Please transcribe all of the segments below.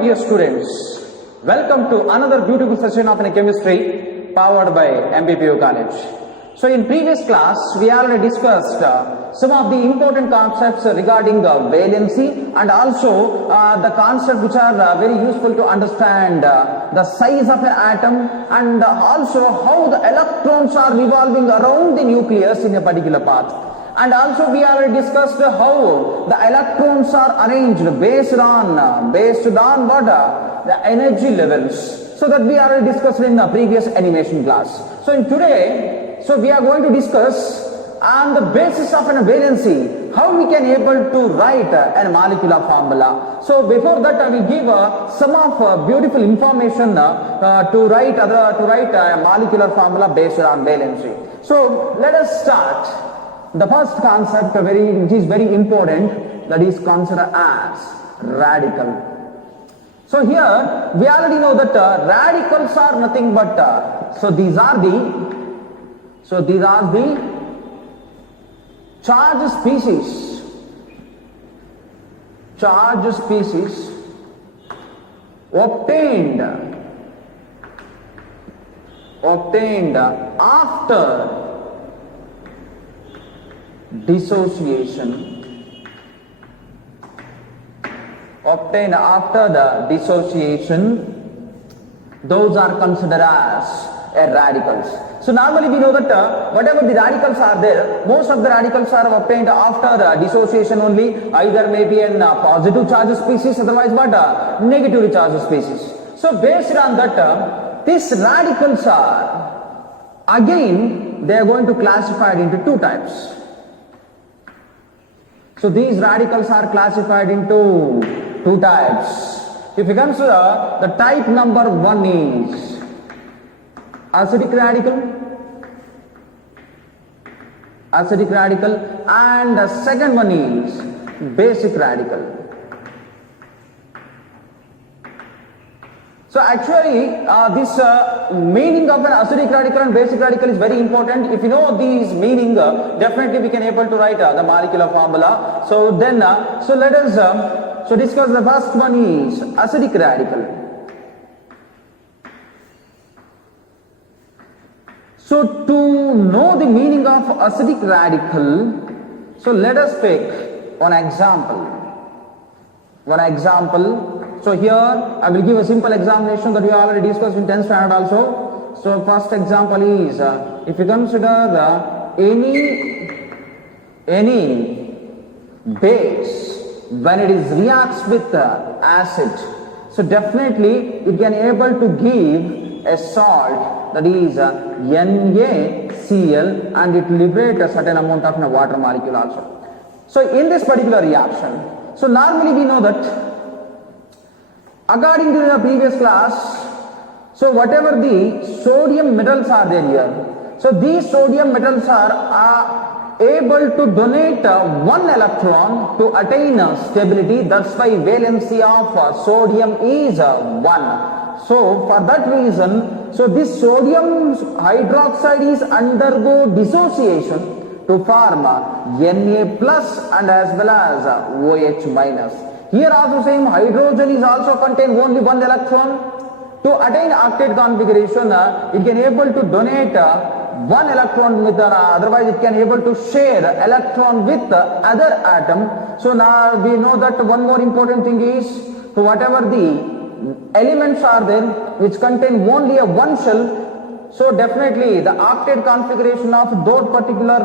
dear students, welcome to another beautiful session of chemistry powered by MBPU College. So in previous class, we already discussed some of the important concepts regarding valency and also the concepts which are very useful to understand the size of an atom and also how the electrons are revolving around the nucleus in a particular path. And also we already discussed how the electrons are arranged based on what the energy levels. So that we already discussed in the previous animation class. So in today, we are going to discuss on the basis of a valency how we can able to write a molecular formula. So before that I will give some of beautiful information to write a molecular formula based on valency. So let us start. The first concept which is very important, that is considered as radical. So here we already know that radicals are nothing but these are the charge species obtained after dissociation. Obtained after the dissociation, those are considered as radicals. So normally we know that whatever the radicals are there, most of the radicals are obtained after dissociation only, either maybe in positive charge species, otherwise what negatively charged species. So based on that, these radicals are, again they are going to classify it into two types. So these radicals are classified into two types. If you consider, the type number one is acidic radical, and the second one is basic radical. So actually this meaning of an acidic radical and basic radical is very important. If you know these meaning, definitely we can able to write the molecular formula. So then let us discuss. The first one is acidic radical. So to know the meaning of acidic radical, so let us take one example. So here I will give a simple examination that we already discussed in 10th standard also. So first example is if you consider any base when it is reacts with acid, so definitely it can able to give a salt, that is NaCl, and it liberate a certain amount of water molecule also. So in this particular reaction, so normally we know that according to the previous class, so whatever the sodium metals are there here, so these sodium metals are able to donate one electron to attain stability. That's why valency of sodium is 1. So for that reason, so this sodium hydroxide is undergo dissociation to form Na plus and as well as OH minus. Here also same hydrogen is also contain only one electron. To attain octet configuration, it can able to donate one electron with otherwise it can able to share electron with other atom. So now we know that one more important thing is, so whatever the elements are there which contain only a one shell, so definitely the octet configuration of those particular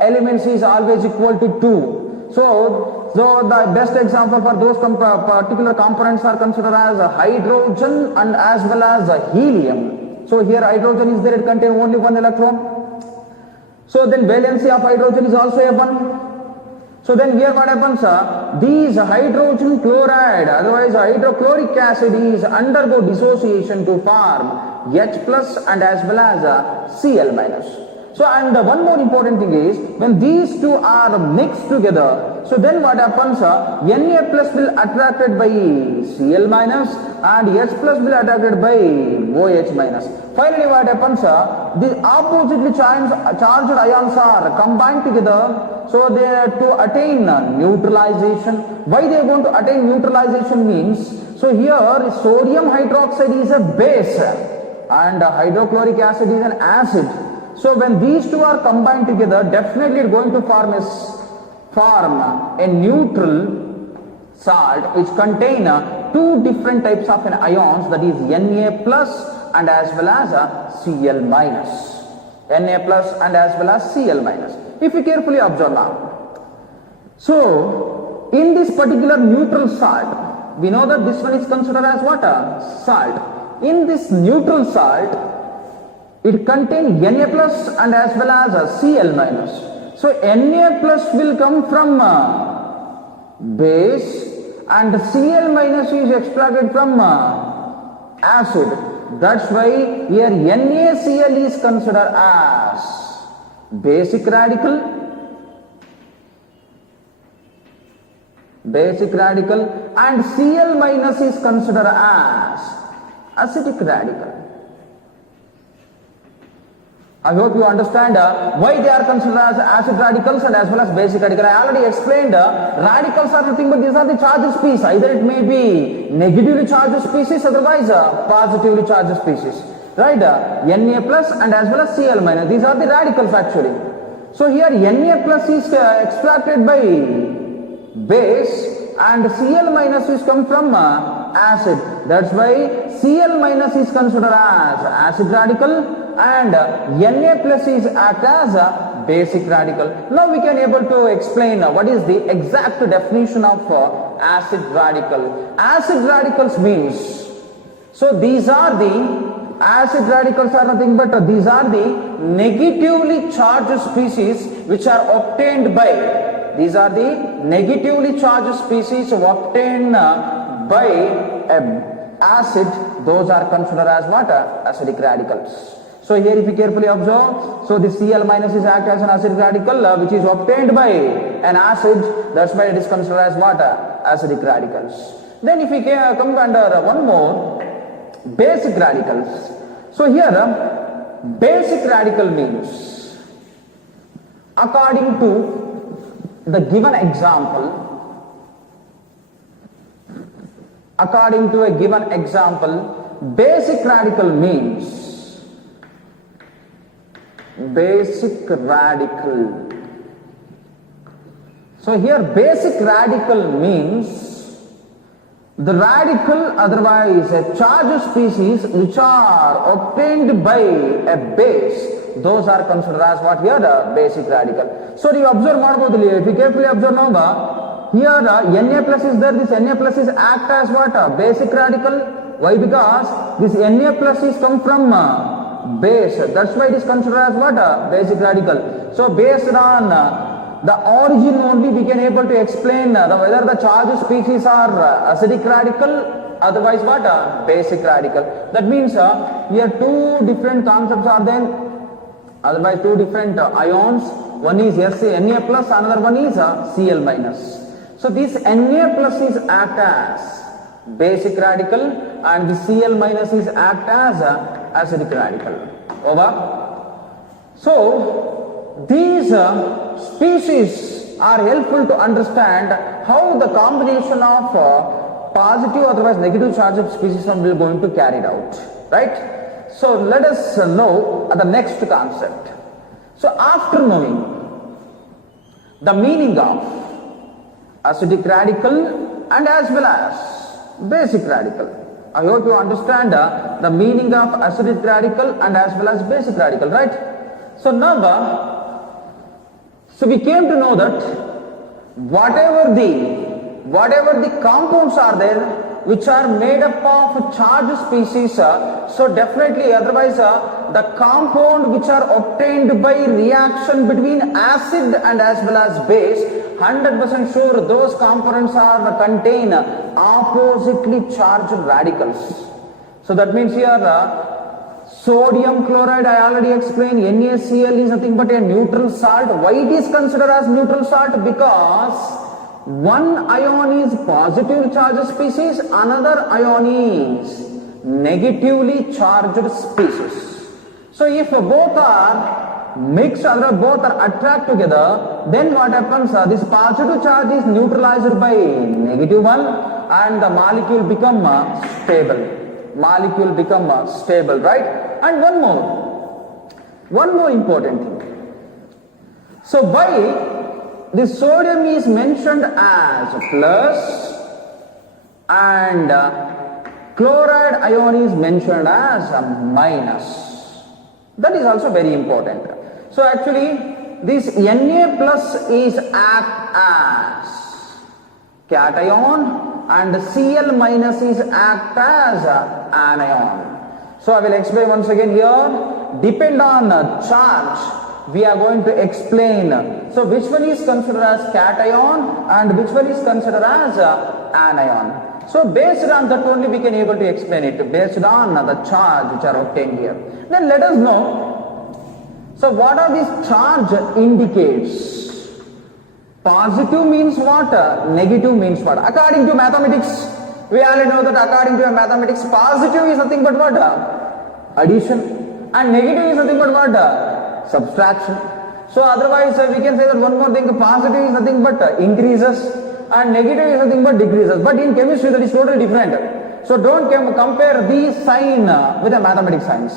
elements is always equal to 2. So the best example for those particular components are considered as hydrogen and as well as helium. So here hydrogen is there, it contains only one electron. So then valency of hydrogen is also a 1. So then here what happens, these hydrogen chloride, otherwise hydrochloric acid, is undergo dissociation to form H plus and as well as Cl minus. So and one more important thing is, when these two are mixed together, so then what happens, Na plus will attracted by Cl minus and H plus will attracted by OH minus. Finally what happens, the oppositely charged ions are combined together, so they are to attain neutralization. Why they are going to attain neutralization means, So here sodium hydroxide is a base and hydrochloric acid is an acid. So when these two are combined together, definitely it's going to form a neutral salt which contain two different types of ions, that is Na plus and as well as Cl minus. Na plus and as well as Cl minus. If you carefully observe now. So in this particular neutral salt, we know that this one is considered as what? Salt. In this neutral salt, it contains Na plus and as well as Cl minus. So Na plus will come from base and Cl minus is extracted from acid. That's why here NaCl is considered as basic radical, and Cl minus is considered as acidic radical. I hope you understand why they are considered as acid radicals and as well as basic radical. I already explained radicals are nothing but these are the charged species. Either it may be negatively charged species, otherwise positively charged species. Right? Na plus and as well as Cl minus. These are the radicals actually. So here Na plus is extracted by base and Cl minus is come from acid. That's why Cl minus is considered as acid radical and Na plus is act as a basic radical. Now we can able to explain what is the exact definition of acid radical. Acid radicals means, so these are the acid radicals are nothing but these are the negatively charged species which are obtained by, these are the negatively charged species obtained by acid. Those are considered as what? Acidic radicals. So here if you carefully observe, so the Cl minus is act as an acid radical which is obtained by an acid. That's why it is considered as what? Acidic radicals. Then if we come under one more, basic radicals. So here basic radical means, according to the given example, basic radical means, basic radical. So here basic radical means the radical, otherwise a charged species which are obtained by a base, those are considered as what here the basic radical. So you observe ಮಾಡಬಹುದು, if you carefully observe now, here Na plus is there, this Na plus is act as what? Basic radical. Why? Because this Na plus is come from base. That's why it is considered as what? Basic radical. So based on the origin only we can able to explain whether the charged species are acidic radical, otherwise what? Basic radical. That means here two different concepts are there, otherwise two different ions. One is Na plus, another one is Cl minus. So this Na plus is act as basic radical and the Cl minus is act as acidic radical. Over. So these species are helpful to understand how the combination of positive otherwise negative charged species will going to carry it out. Right? So let us know the next concept. So after knowing the meaning of acidic radical and as well as basic radical, I hope you understand the meaning of acidic radical and as well as basic radical, right? So now, so we came to know that whatever the compounds are there which are made up of charged species, so definitely otherwise the compound which are obtained by reaction between acid and as well as base, 100% sure those components are contain oppositely charged radicals. So that means here sodium chloride, I already explained, NaCl is nothing but a neutral salt. Why it is considered as neutral salt? Because one ion is positively charged species, another ion is negatively charged species. So if both are mixed or both are attract together, then what happens? This positive charge is neutralized by negative one and the molecule become stable. Molecule become stable, right? And one more important thing. So why the sodium is mentioned as plus and chloride ion is mentioned as minus? That is also very important. So actually this Na plus is act as cation and Cl minus is act as anion. So I will explain once again here. Depend on charge, we are going to explain. So which one is considered as cation and which one is considered as anion. So based on that only we can able to explain it, based on the charge which are obtained here. Then let us know. So what are these charge indicates? Positive means what? Negative means what? According to mathematics, we already know that according to mathematics, positive is nothing but what? Addition. And negative is nothing but what? Subtraction. So otherwise we can say that one more thing, positive is nothing but increases and negative is nothing but decreases. But in chemistry that is totally different. So don't compare these sign with the mathematics signs.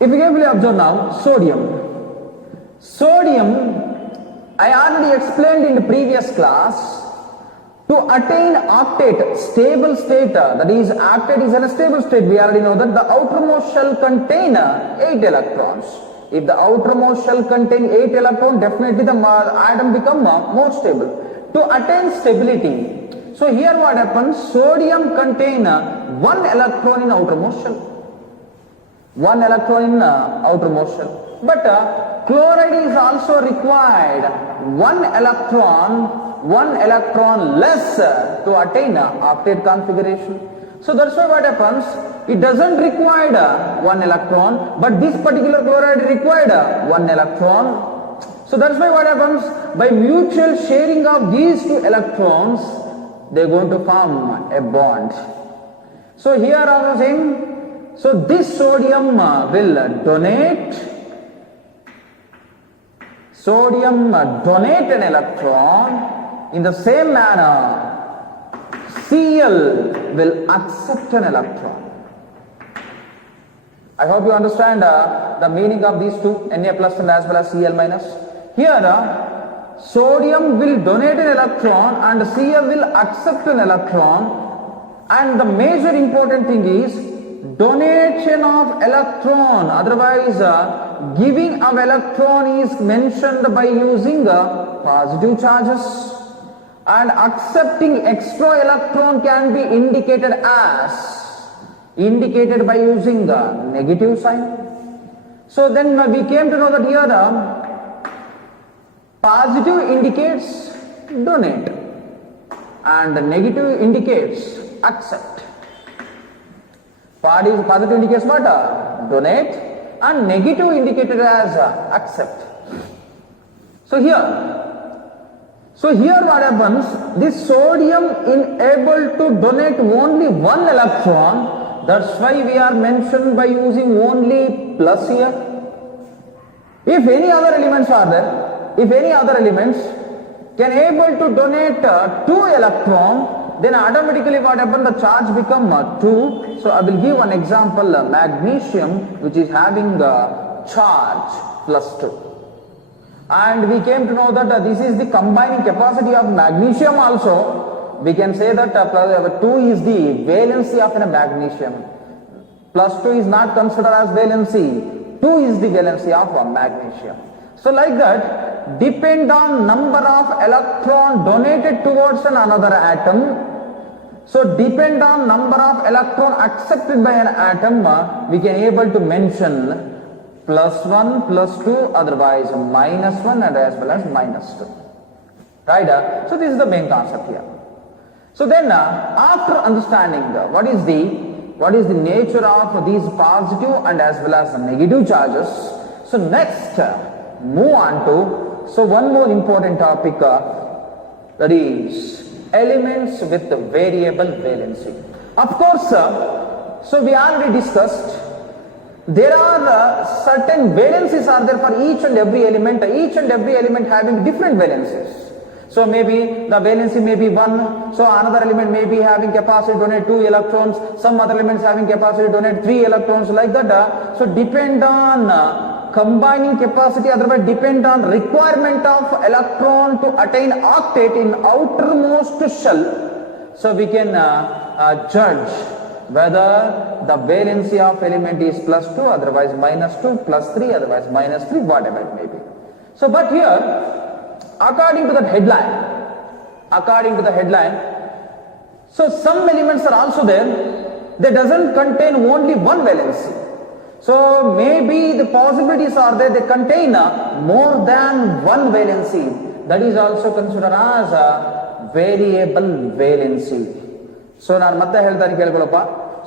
If you carefully observe now, sodium. Sodium, I already explained in the previous class, to attain octet, stable state, that is octet is in a stable state, we already know that the outermost shell contain 8 electrons. If the outermost shell contain 8 electrons, definitely the atom become more stable. To attain stability, so here what happens, sodium contain 1 electron in outermost shell. 1 electron in outermost shell. But chloride is also required 1 electron less to attain octet configuration. So that's why what happens, it doesn't require 1 electron, but this particular chloride required 1 electron. So that's why what happens, by mutual sharing of these 2 electrons, they are going to form a bond. So here I was saying, so this sodium will donate an electron. In the same manner, Cl will accept an electron. I hope you understand the meaning of these two, Na plus and as well as Cl minus. Here, sodium will donate an electron and Cl will accept an electron. And the major important thing is donation of electron. Otherwise, giving of electron is mentioned by using positive charges. And accepting extra electron can be indicated by using the negative sign. So then we came to know that here positive indicates donate and the negative indicates accept. Positive indicates what? Donate, and negative indicated as accept. So here what happens, this sodium is able to donate only 1 electron, that's why we are mentioned by using only plus here. If any other elements are there, if any other elements can able to donate 2 electron, then automatically what happens, the charge become 2. So I will give one example, magnesium, which is having the charge plus 2. And we came to know that this is the combining capacity of magnesium also. We can say that 2 is the valency of a magnesium. Plus 2 is not considered as valency. 2 is the valency of a magnesium. So like that, depend on number of electron donated towards another atom. So depend on number of electron accepted by an atom, we can able to mention plus 1, plus 2, otherwise minus 1 and as well as minus 2. Right? So this is the main concept here. So then after understanding what is the nature of these positive and as well as negative charges, so next move on to one more important topic, that is elements with variable valency. Of course, so we already discussed there are certain valencies are there for each and every element having different valencies. So maybe the valency may be 1, so another element may be having capacity to donate 2 electrons, some other elements having capacity to donate 3 electrons, like that. So depend on combining capacity, otherwise depend on requirement of electron to attain octet in outermost shell. So we can judge whether the valency of element is +2, otherwise -2, +3, otherwise -3, whatever it may be. So but here, according to the headline, so some elements are also there, they doesn't contain only one valency. So maybe the possibilities are there, they contain more than one valency. That is also considered as a variable valency. So ನಾನು ಮತ್ತೆ ಹೇಳ್ತಾನೆ ಕೇಳ್ಕೊಳ್ಳಪ್ಪ.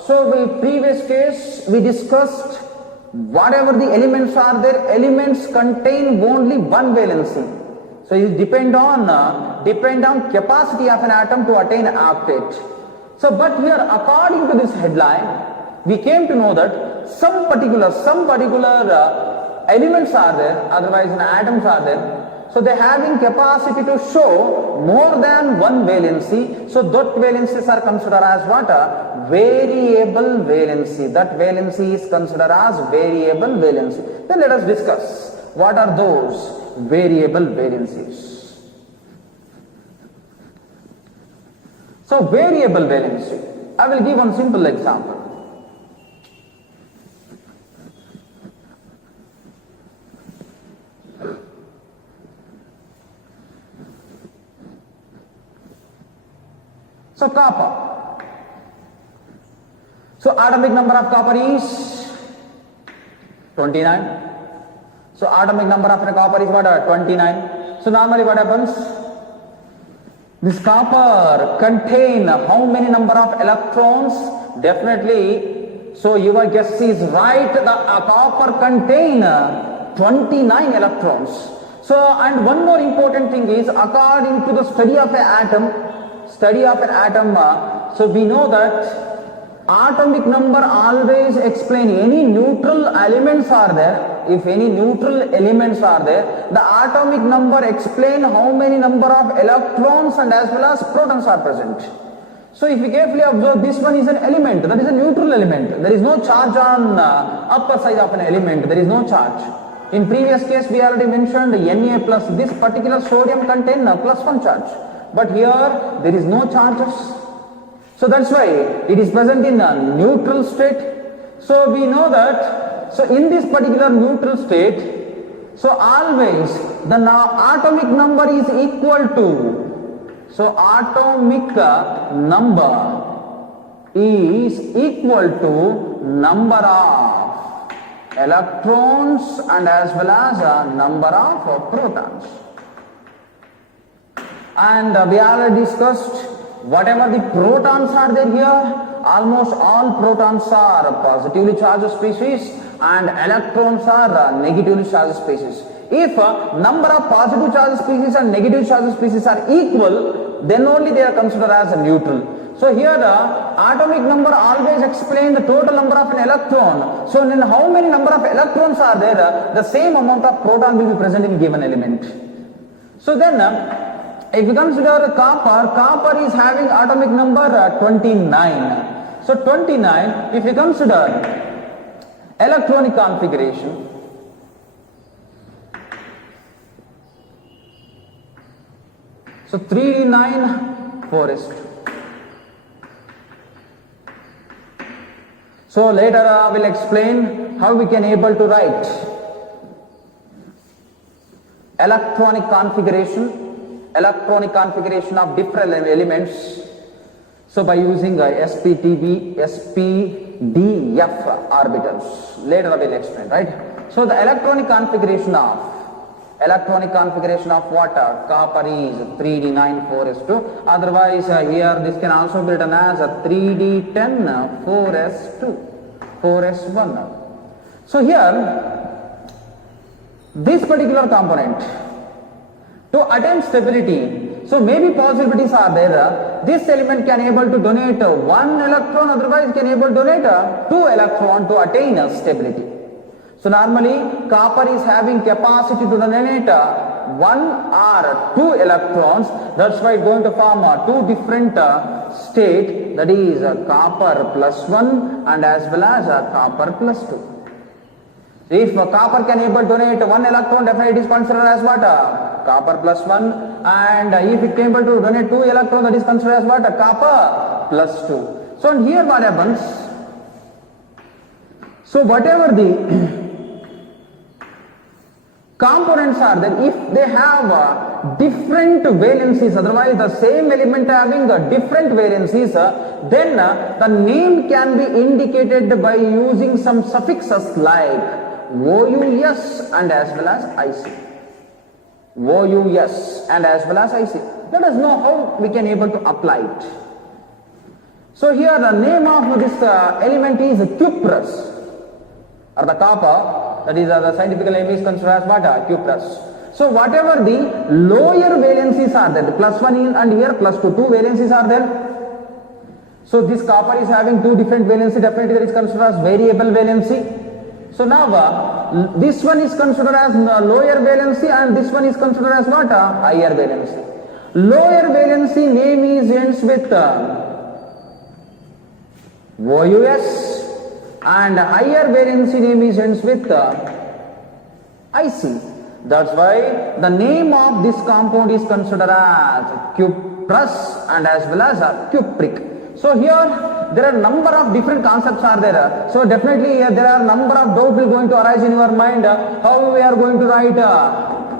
So in previous case we discussed whatever the elements are there, elements contain only one valency. So it depend on capacity of an atom to attain octet. So but here according to this headline we came to know that some particular elements are there, otherwise atoms are there. So they having capacity to show more than one valency. So that valencies are considered as what? Variable valency. That valency is considered as variable valency. Then let us discuss what are those variable valencies. So variable valency, I will give one simple example. So copper. So atomic number of copper is 29. So atomic number of copper is what? 29. So normally what happens? This copper contain how many number of electrons? Definitely. So your guess is right. The copper contain 29 electrons. So and one more important thing is, according to the study of an atom, so we know that atomic number always explain any neutral elements are there. If any neutral elements are there, the atomic number explain how many number of electrons and as well as protons are present. So if you carefully observe, this one is an element, that is a neutral element. There is no charge on upper side of an element, there is no charge. In previous case we already mentioned Na plus, this particular sodium contain +1 charge. But here there is no charges. So that's why it is present in a neutral state. So we know that, so in this particular neutral state, so always the atomic number is equal to, so atomic number is equal to number of electrons and as well as number of protons. And we already discussed whatever the protons are there here, almost all protons are positively charged species and electrons are negatively charged species. If number of positive charged species and negative charged species are equal, then only they are considered as a neutral. So here the atomic number always explain the total number of an electron. So then how many number of electrons are there, the same amount of proton will be present in given element. So then if you consider copper is having atomic number 29. So 29, if you consider electronic configuration, so 3d9 4s2. So later I will explain how we can able to write electronic configuration of different elements. So by using sp-df orbitals, later I will explain, right? So the electronic configuration of what? Copper is 3d9 4s2. Otherwise here this can also be written as a 3d10 4s2 4s1. So here this particular component, to attain stability, so maybe possibilities are there. This element can able to donate 1 electron, otherwise can able to donate 2 electron to attain stability. So normally copper is having capacity to donate 1 or 2 electrons. That's why it's going to form two different state, that is copper plus 1 and as well as copper plus 2. If copper can able to donate 1 electron, definitely it is considered as what? Copper plus 1. And if it can able to donate 2 electrons, that is considered as what? Copper plus 2. So here what happens? So whatever the components are there, if they have different valencies, otherwise the same element having different valencies, then the name can be indicated by using some suffixes like OUS and as well as IC. OUS and as well as IC. Let us know how we can able to apply it. So here the name of this element is cuprous, or the copper, that is the scientific name is considered as what? Cuprous. So whatever the lower valencies are there, the plus 1 in and here plus 2 valencies are there. So this copper is having two different valency, definitely that is considered as variable valency. So now this one is considered as lower valency and this one is considered as what? Higher valency. Lower valency name is ends with OUS and higher valency name is ends with IC. That's why the name of this compound is considered as cuprous and as well as cupric. So here there are number of different concepts are there. So definitely there are number of doubts will going to arise in your mind. How we are going to write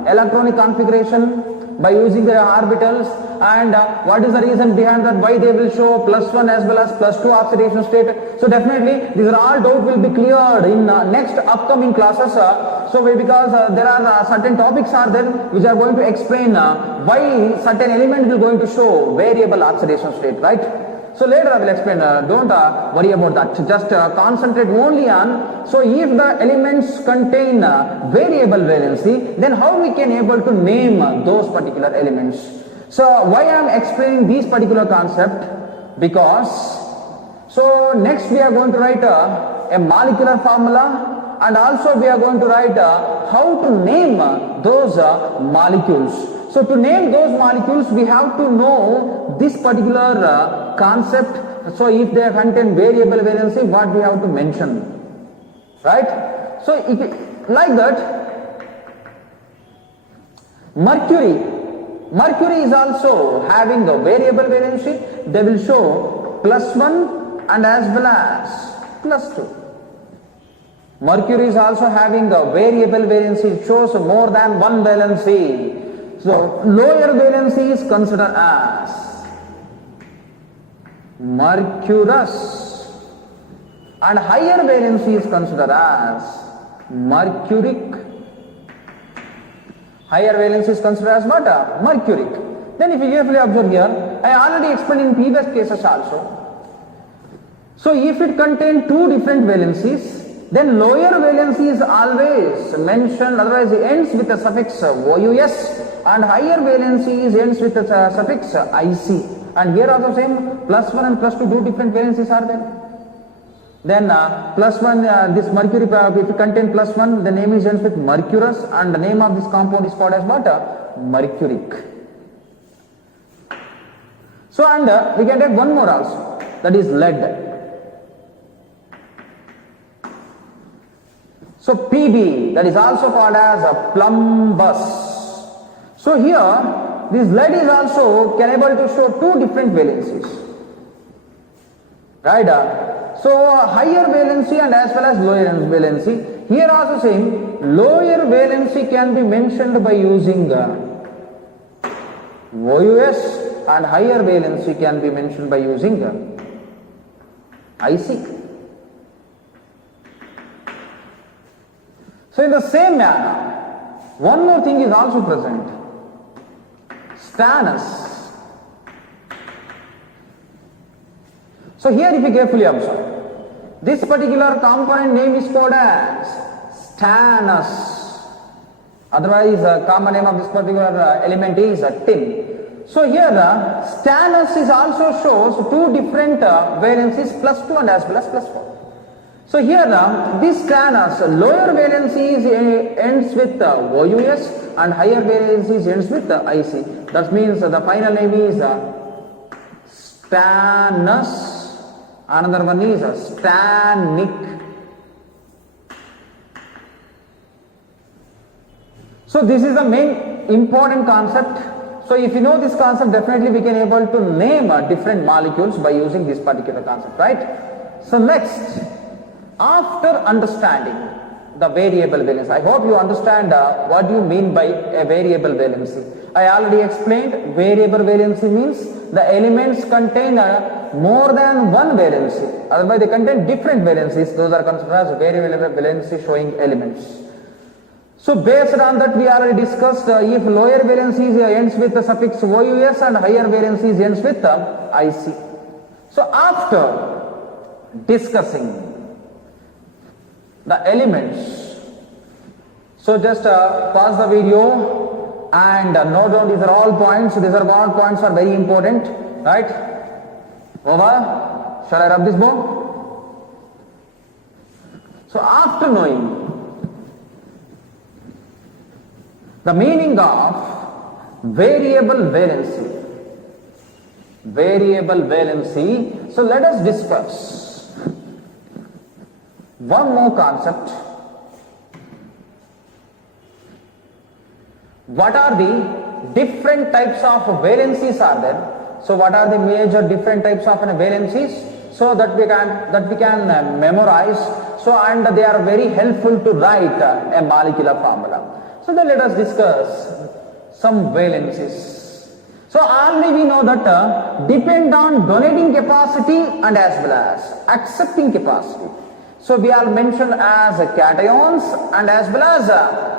electronic configuration by using the orbitals, and what is the reason behind that, why they will show plus 1 as well as plus 2 oxidation state. So definitely these are all doubts will be cleared in next upcoming classes. So because there are certain topics are there which are going to explain why certain element will going to show variable oxidation state, right? So later I will explain, don't worry about that, just concentrate only on, so if the elements contain variable valency, then how we can able to name those particular elements. So why I am explaining these particular concept, because so next we are going to write a molecular formula, and also we are going to write how to name those molecules. So to name those molecules, we have to know this particular concept. So if they contain variable valency, what we have to mention, right? So if like that, mercury is also having the variable valency. They will show plus 1 and as well as plus 2. Mercury is also having the variable valency. It shows more than one valency. So lower valency is considered as mercurous and higher valency is considered as mercuric. Higher valency is considered as what? Mercuric. Then if you carefully observe here, I already explained in previous cases also. So if it contains two different valencies, then lower valency is always mentioned, otherwise it ends with the suffix OUS, and higher valency is ends with the suffix IC. And here also same, plus 1 and plus 2, two different valencies are there. Then plus 1, this mercury, if it contains plus 1, the name is ends with mercurous, and the name of this compound is called as what? Mercuric. So and we can take one more also, that is lead. So Pb, that is also called as a plumbous. So here this lead is also can able to show two different valencies, right? So higher valency and as well as lower valency. Here also same, lower valency can be mentioned by using OUS, and higher valency can be mentioned by using IC. So in the same manner, one more thing is also present, stannous. So here if you carefully observe, this particular component name is called as stannous. Otherwise common name of this particular element is tin. So here stannous is also shows two different valencies, plus 2 and as well as plus 4. So here this stannous lower valencies ends with OUS and higher valencies ends with IC. That means the final name is stannous, another one is stannic. So this is the main important concept. So if you know this concept, definitely we can able to name different molecules by using this particular concept, right? So next, after understanding the variable valency, I hope you understand what you mean by a variable valency. I already explained variable valency means the elements contain more than one valency, otherwise they contain different valencies. Those are considered as variable valency showing elements. So based on that, we already discussed if lower valencies ends with the suffix OUS and higher valencies ends with IC. So after discussing the elements, so just pause the video and note down these are all points. These are all points are very important, right? Over. Shall I rub this board? So after knowing the meaning of variable valency, so let us discuss one more concept. What are the different types of valencies are there? So what are the major different types of valencies? So that we can memorize. So and they are very helpful to write a molecular formula. So then let us discuss some valencies. So already we know that depend on donating capacity and as well as accepting capacity. So we are mentioned as cations and as well as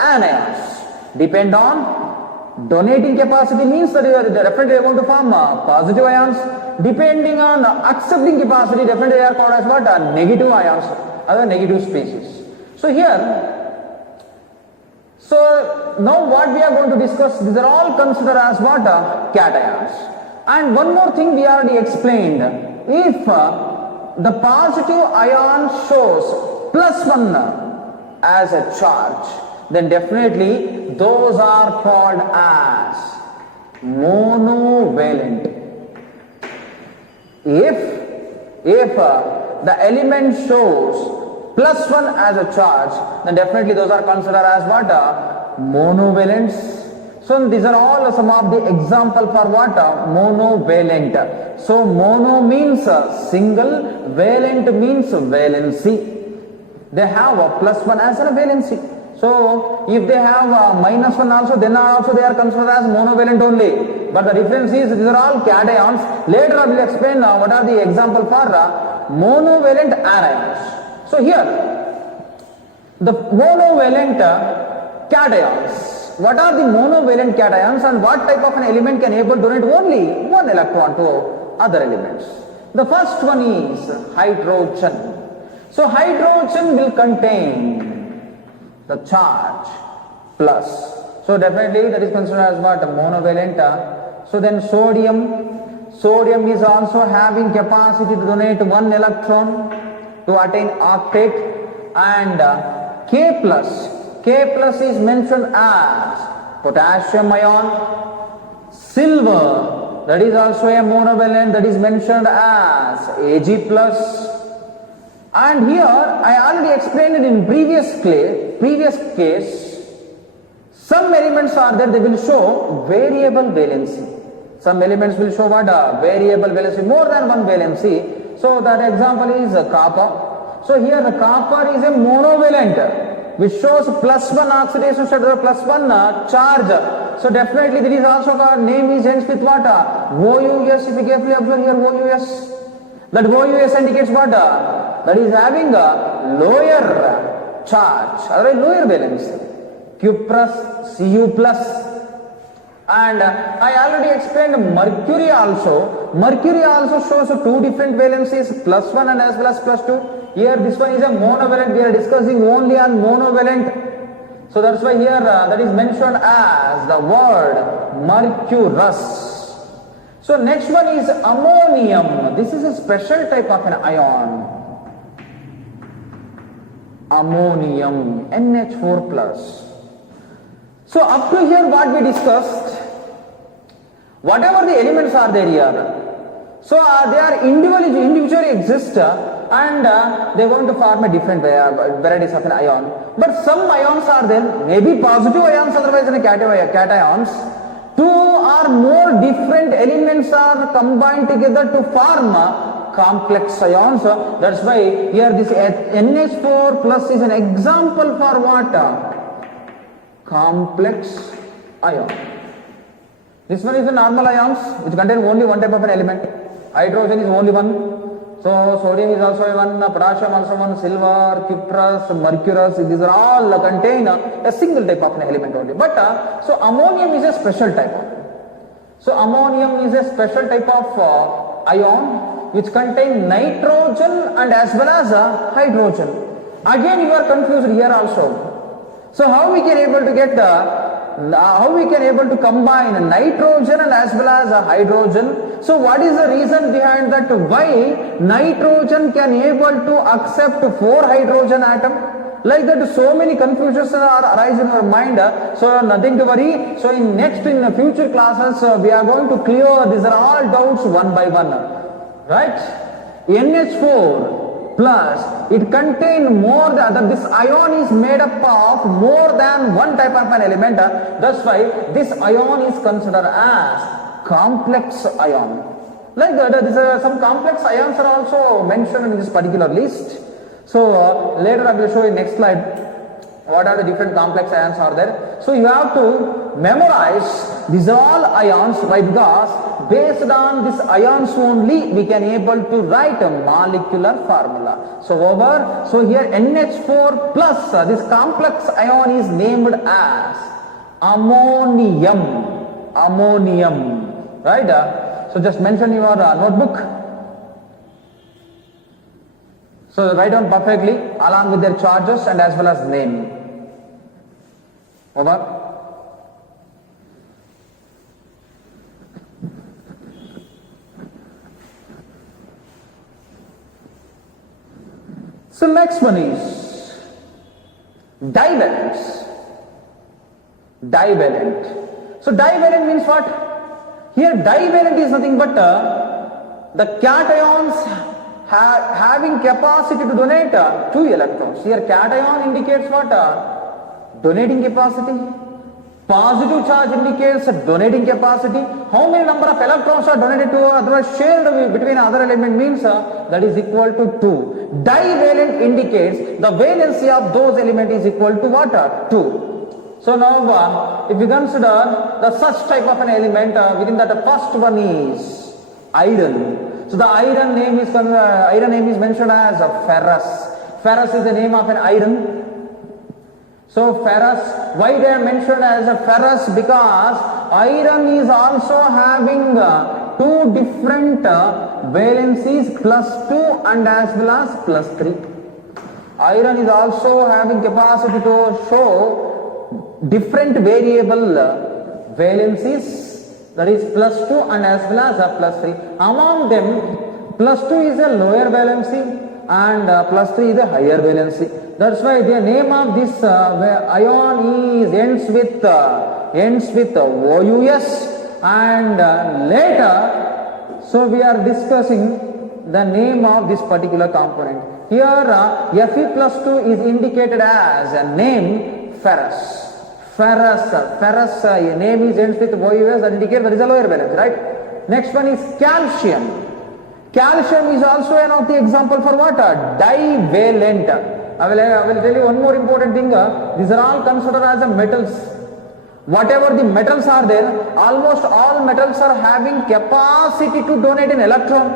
anions. Depend on donating capacity means that they are definitely going to form positive ions. Depending on accepting capacity, definitely they are called as what? Negative ions, other negative species. So here, so now what we are going to discuss, these are all considered as what? Cations. And one more thing we already explained, if the positive ion shows +1 as a charge, then definitely those are called as monovalent. If the element shows +1 as a charge, then definitely those are considered as what? Monovalents. So these are all some of the example for what? Monovalent. So mono means single, valent means valency. They have a +1 as a valency. So if they have -1 also, then also they are considered as monovalent only. But the difference is these are all cations. Later I will explain what are the example for monovalent anions. So here, the monovalent cations. What are the monovalent cations and what type of an element can able to donate only one electron to other elements? The first one is hydrogen. So hydrogen will contain the charge plus. So definitely that is considered as what? Monovalent. So then sodium. Sodium is also having capacity to donate one electron to attain octet, and K plus. K plus is mentioned as potassium ion. Silver, that is also a monovalent, that is mentioned as Ag plus. And here I already explained it in previous case. Some elements are there, they will show variable valency. Some elements will show what? Variable valency, more than one valency. So that example is copper. So here the copper is a monovalent which shows +1 oxidation state or +1 charge. So definitely there is also a name is ends with what? OUS. If you carefully observe here, OUS. That OUS indicates what? That is having a lower charge, or a lower valence. Cuprous, Cu plus. And I already explained mercury also. Mercury also shows two different valencies, +1 and as well as +2. Here this one is a monovalent. We are discussing only on monovalent. So that's why here that is mentioned as the word mercurous. So next one is ammonium. This is a special type of an ion. ammonium, NH4 plus. So up to here what we discussed, whatever the elements are there here, so they are individually exist and they are going to form a different varieties of an ion. But some ions are there, maybe positive ions, otherwise cations. Two or more different elements are combined together to form complex ions. That's why here this NH4 plus is an example for what? Complex ion. This one is the normal ions which contain only one type of an element. Hydrogen is only one. So sodium is also one, potassium also one, silver, cuprous, mercurous, these are all contain a single type of an element only. But so ammonium is a special type. So ammonium is a special type of ion which contain nitrogen and as well as hydrogen. Again you are confused here also. So how we can able to get how we can able to combine nitrogen and as well as hydrogen? So what is the reason behind that? Why nitrogen can able to accept 4 hydrogen atom? Like that, so many confusions are arise in our mind. So nothing to worry. So in the future classes we are going to clear these are all doubts one by one. Right? NH4 plus it contain more than this ion is made up of more than one type of an element. That's why this ion is considered as complex ion. Like that, some complex ions are also mentioned in this particular list. So later I will show you next slide what are the different complex ions are there. So you have to memorize these all ions. Why? Because based on this ions only we can able to write a molecular formula. So over, so here NH4 plus this complex ion is named as ammonium. Right? So just mention your notebook. So write down perfectly along with their charges and as well as name. Over. So next one is divalent. So divalent means what? Here divalent is nothing but the cations having capacity to donate 2 electrons. Here cation indicates what? Donating capacity. Positive charge indicates donating capacity. How many number of electrons are donated to otherwise shared between other element means that is equal to 2. Divalent indicates the valency of those elements is equal to what? 2. So now if you consider the such type of an element within that the first one is iron. So the iron name is mentioned as ferrous. Ferrous is the name of an iron. So ferrous, why they are mentioned as a ferrous? Because iron is also having 2 different valencies, +2 and as well as +3. Iron is also having capacity to show different variable valencies, that is +2 and as well as +3. Among them, +2 is a lower valency and +3 is a higher valency. That's why the name of this ion is ends with OUS, and later, so we are discussing the name of this particular component. Here Fe+2 is indicated as a name ferrous. Ferrous name is ends with OUS, that indicates there is a lower valence, right? Next one is calcium. Calcium is also one of the example for what? Divalent. I will tell you one more important thing. These are all considered as metals. Whatever the metals are there, almost all metals are having capacity to donate an electron.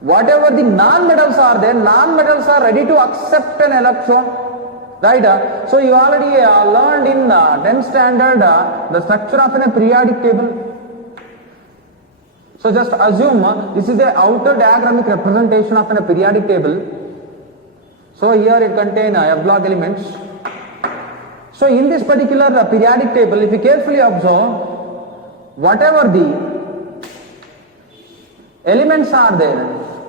Whatever the non-metals are there, non-metals are ready to accept an electron. Right? So you already learned in 10th standard the structure of a periodic table. So just assume this is the outer diagrammic representation of a periodic table. So here it contains F-block elements. So in this particular periodic table, if you carefully observe, whatever the elements are there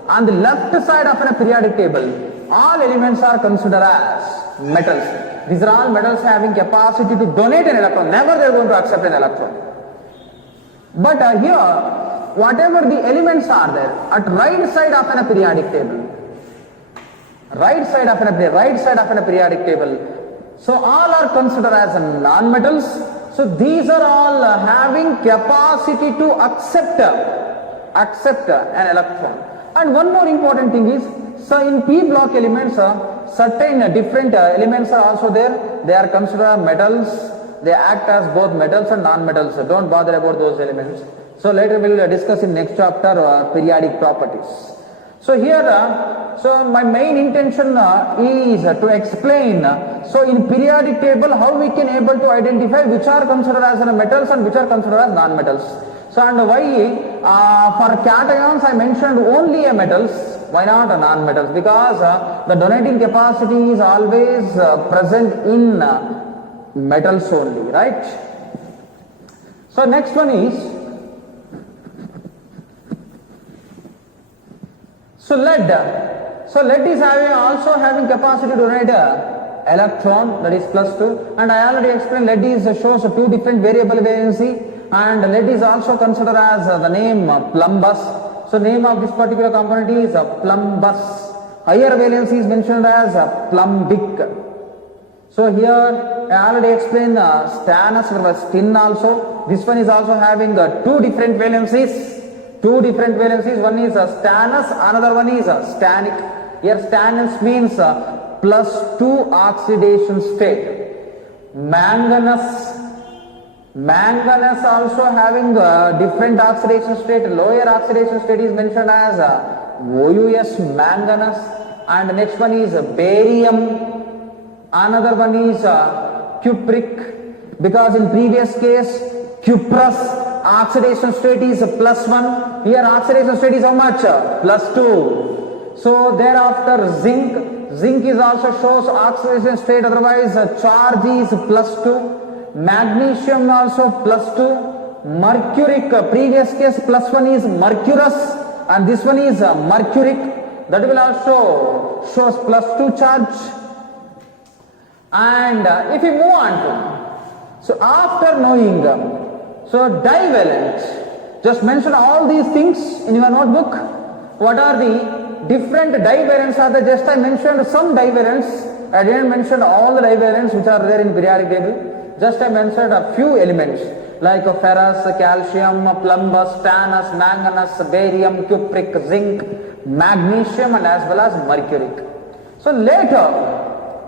on the left side of a periodic table, all elements are considered as metals. These are all metals having capacity to donate an electron. Never they are going to accept an electron. But here, whatever the elements are there, at right side of a periodic table, right side of a periodic table, so all are considered as non-metals. So these are all having capacity to accept an electron. And one more important thing is, so in p block elements, certain different elements are also there. They are considered metals. They act as both metals and non-metals. So don't bother about those elements. So later we will discuss in next chapter periodic properties. So here, so my main intention is to explain, so in periodic table how we can able to identify which are considered as metals and which are considered as non-metals. So and why for cations I mentioned only a metals, why not a non-metals? Because the donating capacity is always present in metals only, right? So next one is, so lead. So lead is also having capacity to donate electron, that is +2, and I already explained lead is shows two different variable valency, and lead is also considered as the name plumbus. So name of this particular component is plumbus. Higher valency is mentioned as plumbic. So here I already explained stannous versus tin also. This one is also having two different valencies. One is stannous, another one is stannic. Here stannous means +2 oxidation state. Manganese also having different oxidation state. Lower oxidation state is mentioned as OUS, manganese, and next one is barium. Another one is cupric, because in previous case cuprous oxidation state is +1. Here oxidation state is how much? +2. So thereafter zinc is also shows oxidation state, otherwise charge is +2. Magnesium also +2. Mercuric, previous case +1 is mercurous, and this one is mercuric, that will also shows +2 charge. And if we move on to, so after knowing, so divalent, just mention all these things in your notebook. What are the different divalents are there? Just I mentioned some divalents. I didn't mention all the divalents which are there in periodic table. Just I mentioned a few elements like ferrous, calcium, plumbus, stannous, manganese, barium, cupric, zinc, magnesium, and as well as mercuric. So later,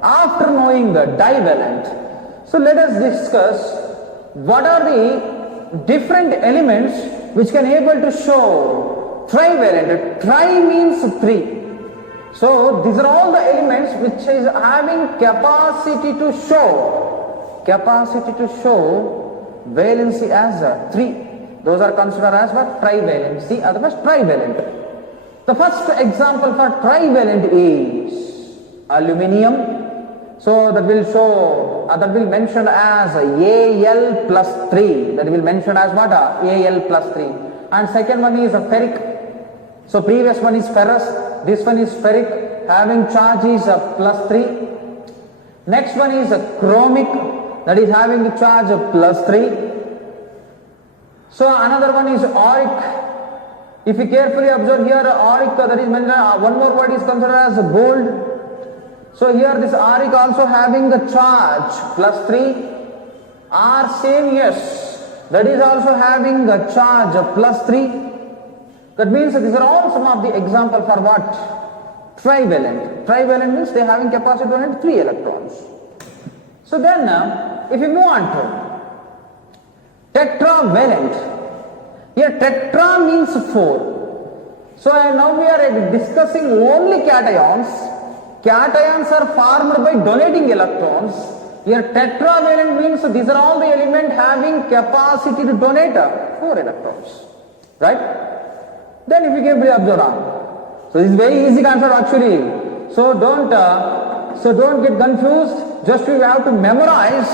after knowing the divalent, so let us discuss what are the different elements which can able to show trivalent. Tri means 3. So these are all the elements which is having capacity to show valency as 3. Those are considered as what? Trivalency, otherwise trivalent. The first example for trivalent is aluminium. So that will show, that will mention as Al+3. That will mention as what? Al+3. And second one is ferric. So previous one is ferrous. This one is ferric, having charge is +3. Next one is chromic, that is having the charge of +3. So another one is auric. If you carefully observe here, auric, that is mentioned, one more word is considered as gold. So here this auric also having the charge +3. Arsenious, that is also having a charge of +3. That means that these are all some of the example for what? Trivalent. Trivalent means they are having capacity to donate 3 electrons. So then if we move on to tetravalent, here tetra means 4. So now we are discussing only cations. Cations are formed by donating electrons. Here tetravalent means these are all the elements having capacity to donate 4 electrons. Right? Then if you carefully observe on. So this is very easy concept actually. So don't get confused. Just you have to memorize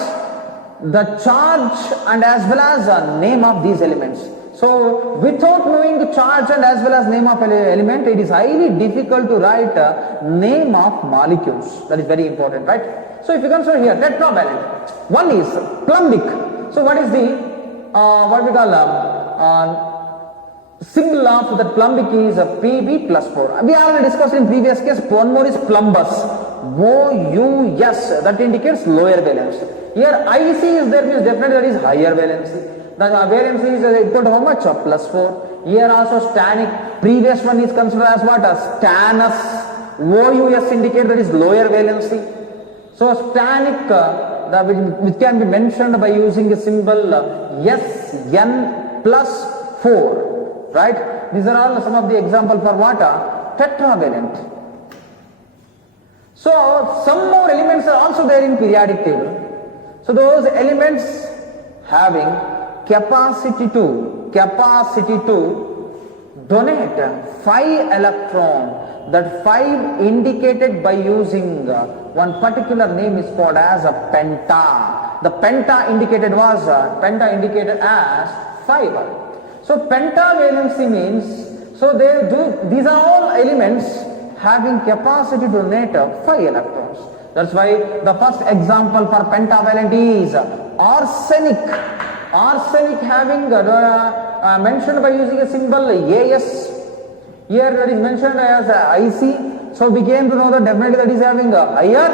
the charge and as well as the name of these elements. So without knowing the charge and as well as name of element, it is highly difficult to write name of molecules. That is very important, right? So if you consider here tetravalent, one is plumbic. So what is the what we call symbol of that plumbic is Pb plus 4. We already discussed in previous case. One more is plumbus, OUS, that indicates lower valency. Here IC is there, means definitely that is higher valency. The valency is equal to how much? Plus 4. Here also stannic, previous one is considered as what? Stannous, OUS indicate that is lower valency. So stannic, which can be mentioned by using a symbol SN plus 4. Right? These are all some of the examples for what? Tetravalent. So some more elements are also there in periodic table. So those elements having capacity to donate 5 electron. That 5 indicated by using one particular name is called as a penta. The penta indicated as 5. So pentavalency means, so these are all elements having capacity to donate 5 electrons. That's why the first example for pentavalent is arsenic. Arsenic having mentioned by using a symbol AS. Here that is mentioned as IC. So we came to know that definitely that is having a higher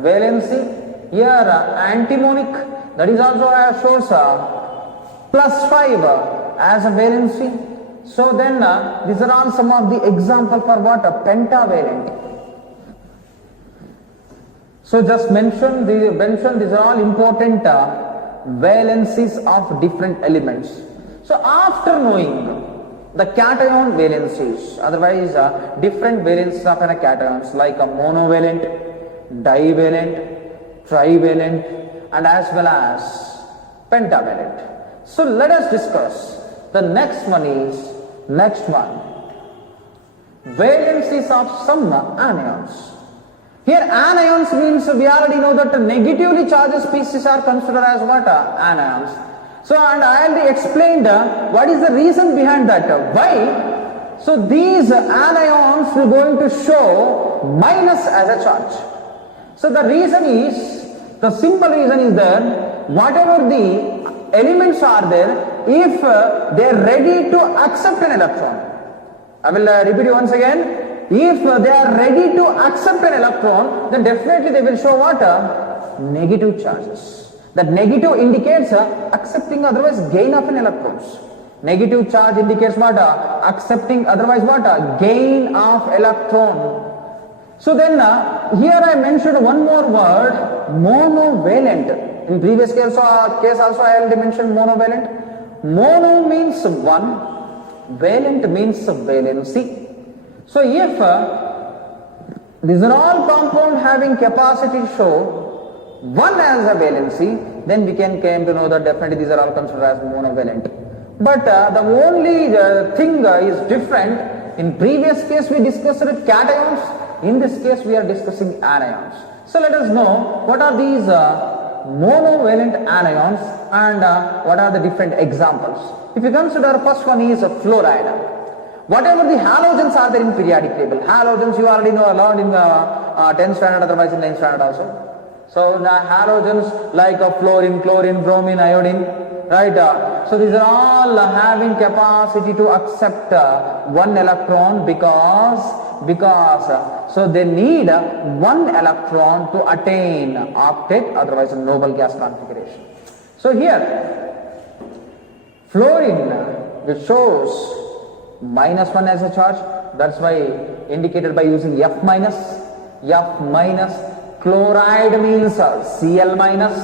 valency. Here antimonic, that is also shows plus 5 as a valency. So then these are all some of the example for what? Pentavalent. So just mention these are all important valencies of different elements. So after knowing the cation valencies, otherwise different valencies of a cations like a monovalent, divalent, trivalent and as well as pentavalent. So let us discuss the next one. Valencies of some anions. Here anions means we already know that negatively charged species are considered as what? Anions. So and I already explained what is the reason behind that. Why? So these anions will going to show minus as a charge. So the reason is, the simple reason is that whatever the elements are there, if they are ready to accept an electron, I will repeat it once again. If they are ready to accept an electron, then definitely they will show what? Negative charges. That negative indicates accepting, otherwise gain of an electrons. Negative charge indicates what? Accepting, otherwise what? Gain of electron. So then here I mentioned one more word, monovalent. In previous case also I already mentioned monovalent. Mono means one, valent means valency. So if these are all compound having capacity to show one as a valency, then we can came to know that definitely these are all considered as monovalent. But the only thing is different. In previous case we discussed cations. In this case we are discussing anions. So let us know what are these monovalent anions and what are the different examples. If you consider, first one is fluoride. Whatever the halogens are there in periodic table, halogens you already know, learned in 10th standard, otherwise in 9th standard also. So the halogens like fluorine, chlorine, bromine, iodine, right? So these are all having capacity to accept one electron because so they need one electron to attain octet, otherwise a noble gas configuration. So here fluorine, which shows -1 as a charge, that's why indicated by using F minus. Chloride means Cl minus,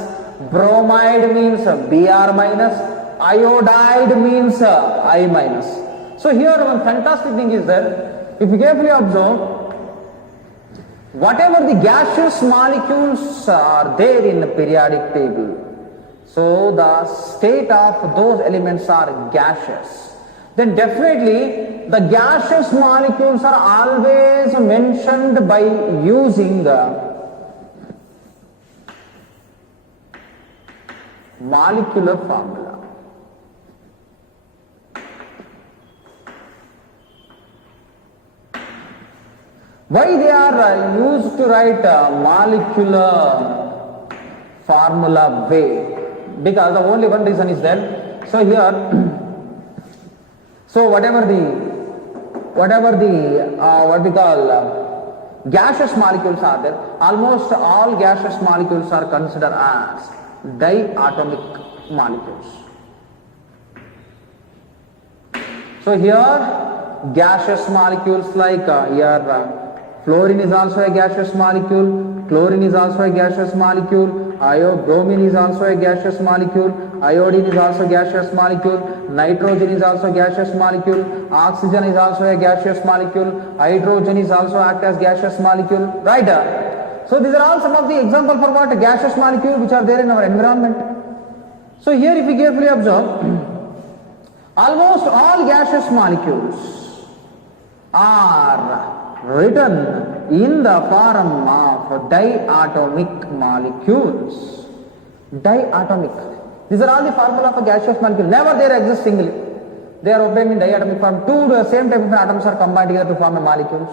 bromide means Br minus, iodide means I minus. So here one fantastic thing is that if you carefully observe, whatever the gaseous molecules are there in the periodic table, so the state of those elements are gaseous, then definitely the gaseous molecules are always mentioned by using molecular formula. Why they are used to write molecular formula way? Because the only one reason is there. So here, so whatever the what we call gaseous molecules are there, almost all gaseous molecules are considered as diatomic molecules. So here gaseous molecules like fluorine is also a gaseous molecule, chlorine is also a gaseous molecule, bromine is also a gaseous molecule, iodine is also a gaseous molecule, nitrogen is also a gaseous molecule, oxygen is also a gaseous molecule, hydrogen is also act as gaseous molecule, right? So these are all some of the examples for what? Gaseous molecule which are there in our environment. So here if you carefully observe, almost all gaseous molecules are written in the form of diatomic molecules. Diatomic. These are all the formula of a gaseous molecule. Never they exist singly. They are obtained in diatomic form. Two same type of atoms are combined together to form a molecules.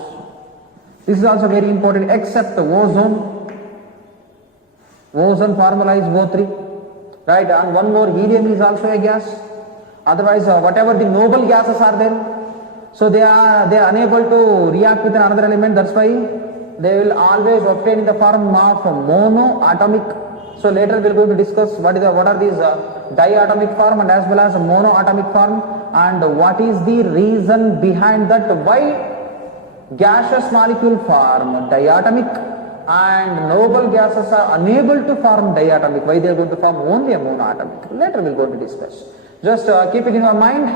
This is also very important except ozone. Ozone formula is O3. Right? And one more, helium is also a gas. Otherwise, whatever the noble gases are there, so they are unable to react with another element. That's why they will always obtain in the form of monoatomic. So later we are going to discuss what are these diatomic form and as well as monoatomic form, and what is the reason behind that, why gaseous molecule form diatomic and noble gases are unable to form diatomic. Why they are going to form only a monoatomic? Later we are going to discuss. Just keep it in your mind.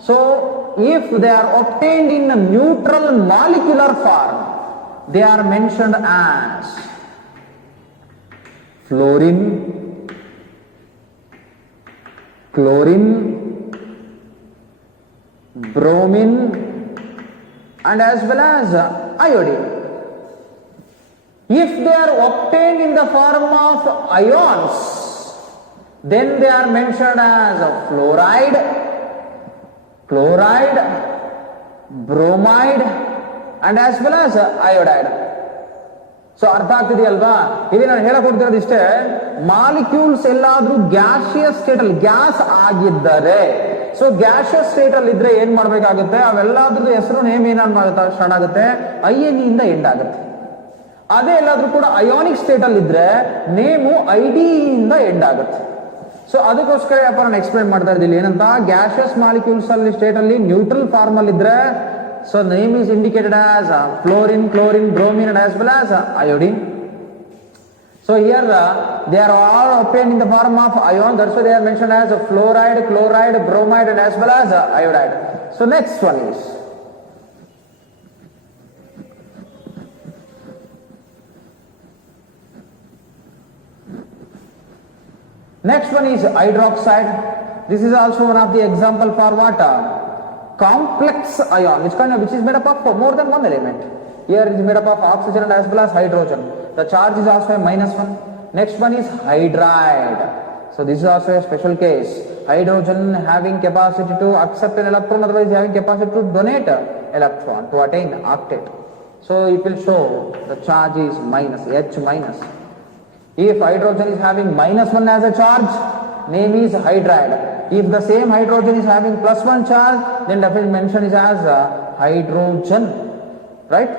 So if they are obtained in a neutral molecular form, they are mentioned as fluorine, chlorine, bromine, and as well as iodine. If they are obtained in the form of ions, then they are mentioned as fluoride, chloride, bromide, and as well as iodide. So ಅರ್ಥ ಆಗ್ತಿದೆಯಲ್ವಾ? ಇಲ್ಲಿ ನಾನು ಹೇಳಕೊಡ್ತಿರೋದಿಷ್ಟೇ, molecules ಎಲ್ಲಾದ್ರೂ gaseous state ಅಲ್ಲಿ gas ಆಗಿದ್ದರೆ, so gaseous state ಅಲ್ಲಿ ಇದ್ರೆ ಏನ್ ಮಾಡ್ಬೇಕಾಗುತ್ತೆ, ಅವೆಲ್ಲಾದ್ರೂ ಹೆಸರು ನೇಮ್ ಏನಾಗುತ್ತೆ ಸ್ಟಾರ್ಟ್ ಆಗುತ್ತೆ, INE ಇಂದ ಎಂಡ್ ಆಗುತ್ತೆ. ಅದೇ ಎಲ್ಲಾದ್ರೂ ಕೂಡ ಅಯೋನಿಕ್ ಸ್ಟೇಟ್ ಅಲ್ಲಿ ಇದ್ರೆ ನೇಮು IDE ಇಂದ ಎಂಡ್ ಆಗುತ್ತೆ. ಸೊ ಅದಕ್ಕೋಸ್ಕರ ನಾನು ಎಕ್ಸ್ಪ್ಲೈನ್ ಮಾಡ್ತಾ ಇದ್ದೀನಿ ಏನಂತ, ಗ್ಯಾಸಿಯಸ್ ಮಾಲಿಕ್ಯೂಲ್ಸ್ ಅಲ್ಲಿ ಸ್ಟೇಟ್ ಅಲ್ಲಿ ನ್ಯೂಟ್ರಲ್ ಫಾರ್ಮ್ ಅಲ್ಲಿ ಇದ್ರೆ, so name is indicated as fluorine, chlorine, bromine, and as well as iodine. So here they are all obtained in the form of ion. That's why they are mentioned as fluoride, chloride, bromide, and as well as iodide. So next one is hydroxide. This is also one of the example for what? Complex ion, which is made up of more than one element. Here it is made up of oxygen and as well as hydrogen. The charge is also a -1. Next one is hydride. So this is also a special case. Hydrogen having capacity to accept an electron, otherwise having capacity to donate an electron to attain octet. So it will show the charge is H-. If hydrogen is having -1 as a charge, name is hydride. If the same hydrogen is having +1 charge, then definitely mention is as hydrogen, right?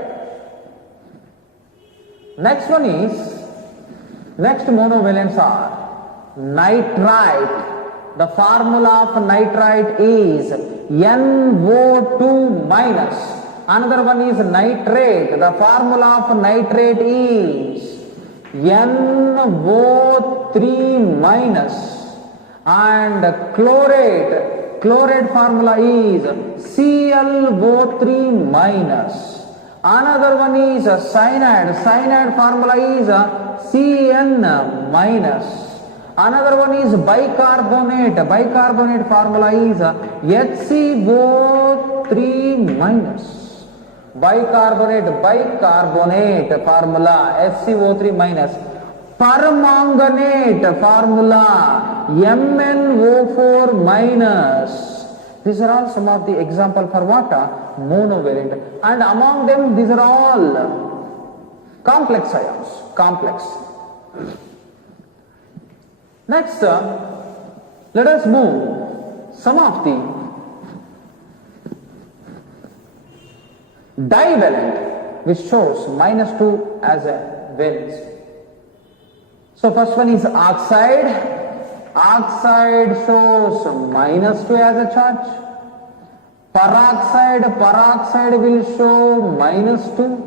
Next one is, next monovalents are nitrite. The formula of nitrite is NO2-. Another one is nitrate. The formula of nitrate is NO3-. And chlorate formula is ClO3-. Another one is cyanide formula is CN-. Another one is bicarbonate formula is HCO3-. Bicarbonate formula HCO3-. Permanganate formula MnO4-. These are all some of the example for what? Monovalent. And among them, these are all complex ions. Complex. Next, let us move some of the divalent, which shows -2 as a valence. So first one is oxide. Oxide shows -2 as a charge. Peroxide will show -2.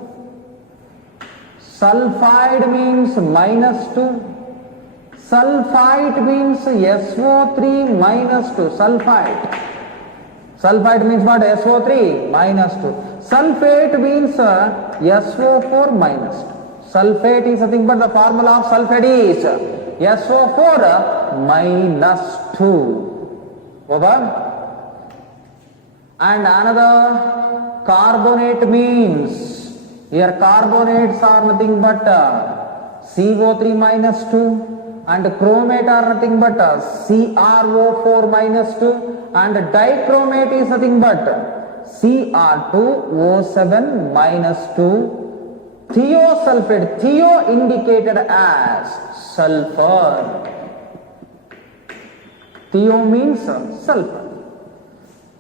Sulfide means -2. Sulfite means SO3 -2. Sulfite means what? SO3 -2. Sulfate means SO4 -2. Sulfate is nothing but the formula of sulfate is SO4 -2. Over. And another carbonate means, here carbonates are nothing but CO3 -2, and chromate are nothing but CrO4 -2, and dichromate is nothing but Cr2O7 -2. Thiosulfate, Theo indicated as sulfur. Theo means sulfur.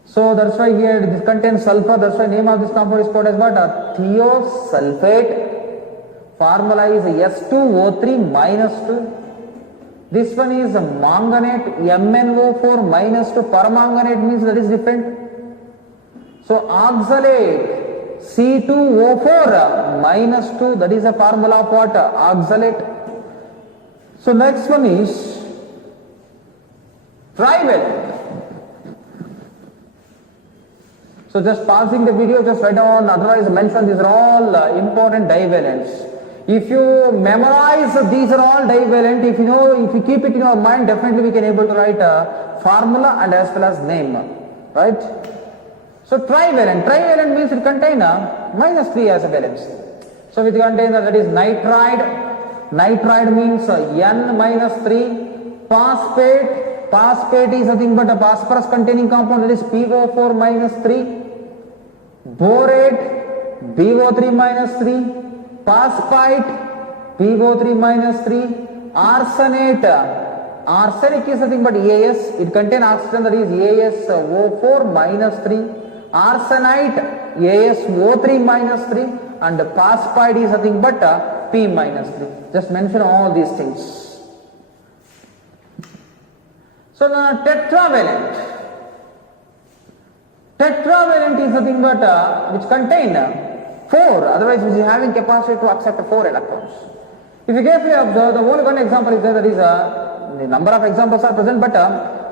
So that's why here this contains sulfur. That's why name of this compound is called as what? Thiosulfate. Formula is S2O3 -2. This one is manganate, MnO4 -2. Permanganate means that is different. So oxalate, C2O4 -2, that is a formula of what? Oxalate. So next one is trivalent. So just pausing the video, just write down, otherwise mention these are all important divalents. If you memorize these are all divalent, if you keep it in your mind, definitely we can able to write a formula and as well as name, right? So trivalent means it contains -3 as a valence. So it contains that is nitride. Nitride means N -3. Phosphate is nothing but a phosphorus containing compound, that is PO4 -3. Borate, BO3 -3. Phosphite, PO3 -3. Arsenic is nothing but AS. It contains oxygen, that is AsO4 -3. Arsenite, AsO3 -3. And phosphide is nothing but P -3. Just mention all these things. So the tetravalent. Tetravalent is nothing but which contain 4, otherwise which is having capacity to accept 4 electrons. If you carefully observe, the only one example is there, that is the number of examples are present, but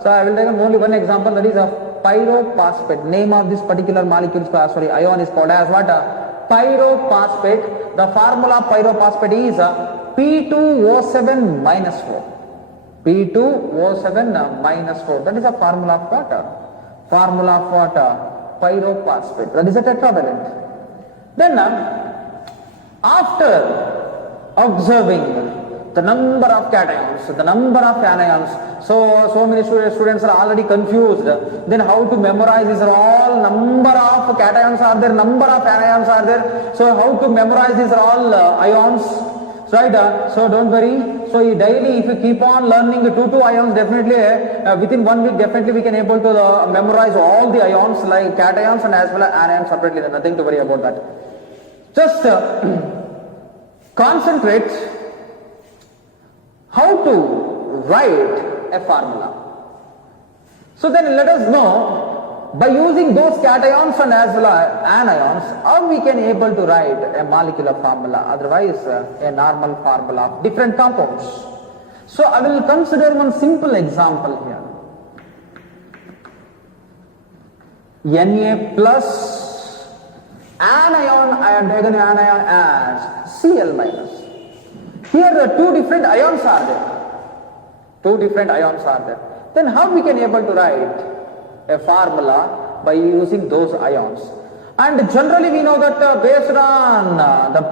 so I will take only one example, that is a pyrophosphate. Name of this particular molecule, ion is called as what? Pyrophosphate. The formula of pyrophosphate is P2O7 -4. P2O7 -4. That is a formula of what? Formula of what? Pyrophosphate. That is a tetravalent. Then after observing the number of cations, the number of anions, so many students are already confused. Then how to memorize these are all number of cations are there, number of anions are there. So how to memorize these are all ions, right? So don't worry. So daily if you keep on learning 2 ions, definitely within 1 week definitely we can able to memorize all the ions like cations and as well as anions separately. There's nothing to worry about that. Just concentrate how to write a formula. So then let us know by using those cations and as well as anions how we can able to write a molecular formula, otherwise a normal formula of different compounds. So I will consider one simple example here. Na plus anion, I am taking anion as Cl minus. Here the 2 different ions are there. 2 different ions are there. Then how we can able to write a formula by using those ions? And generally we know that based on the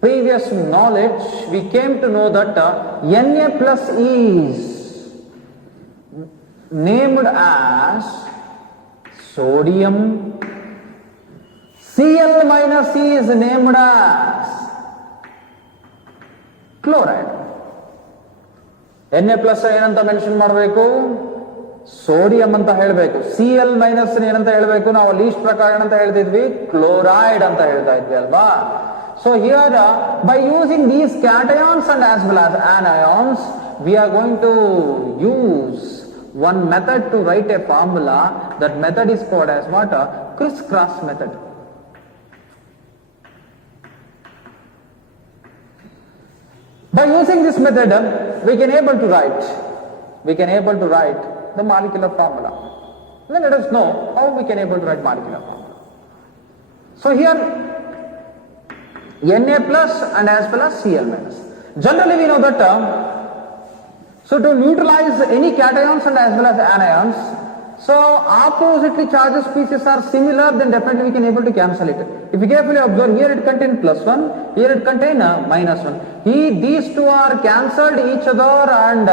previous knowledge, we came to know that Na plus is named as sodium. Cl minus C is named as chloride. Na plus ಏನಂತ mention ಮಾಡಬೇಕು? Sodium ಅಂತ ಹೇಳಬೇಕು. Cl minus ಏನಂತ ಹೇಳಬೇಕು? ನಾವು list ಪ್ರಕಾರ ಏನಂತ ಹೇಳ್ತಿದ್ವಿ? Chloride ಅಂತ ಹೇಳ್ತಾ ಇದ್ವಿ ಅಲ್ವಾ? So here by using these cations and as well as anions, we are going to use one method to write a formula. That method is called as what? Criss-cross method. By using this method, we can able to write the molecular formula. Then let us know how we can able to write molecular formula. So here Na plus and as well as Cl minus. Generally we know that so to neutralize any cations and as well as anions, so oppositely charged species are similar, then definitely we can able to cancel it. If you carefully observe, here it contains +1, here it contains -1. These two are cancelled each other and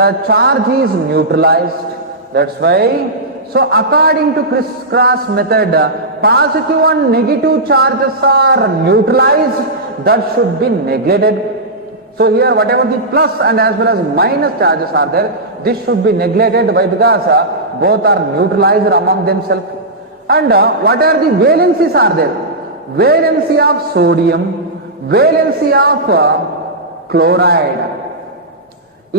the charge is neutralized. That's why, so according to criss-cross method, positive and negative charges are neutralized, that should be neglected. So here whatever the plus and as well as minus charges are there, this should be neglected. Why? Because both are neutralized among themselves. And what are the valencies are there? Valency of sodium, valency of chloride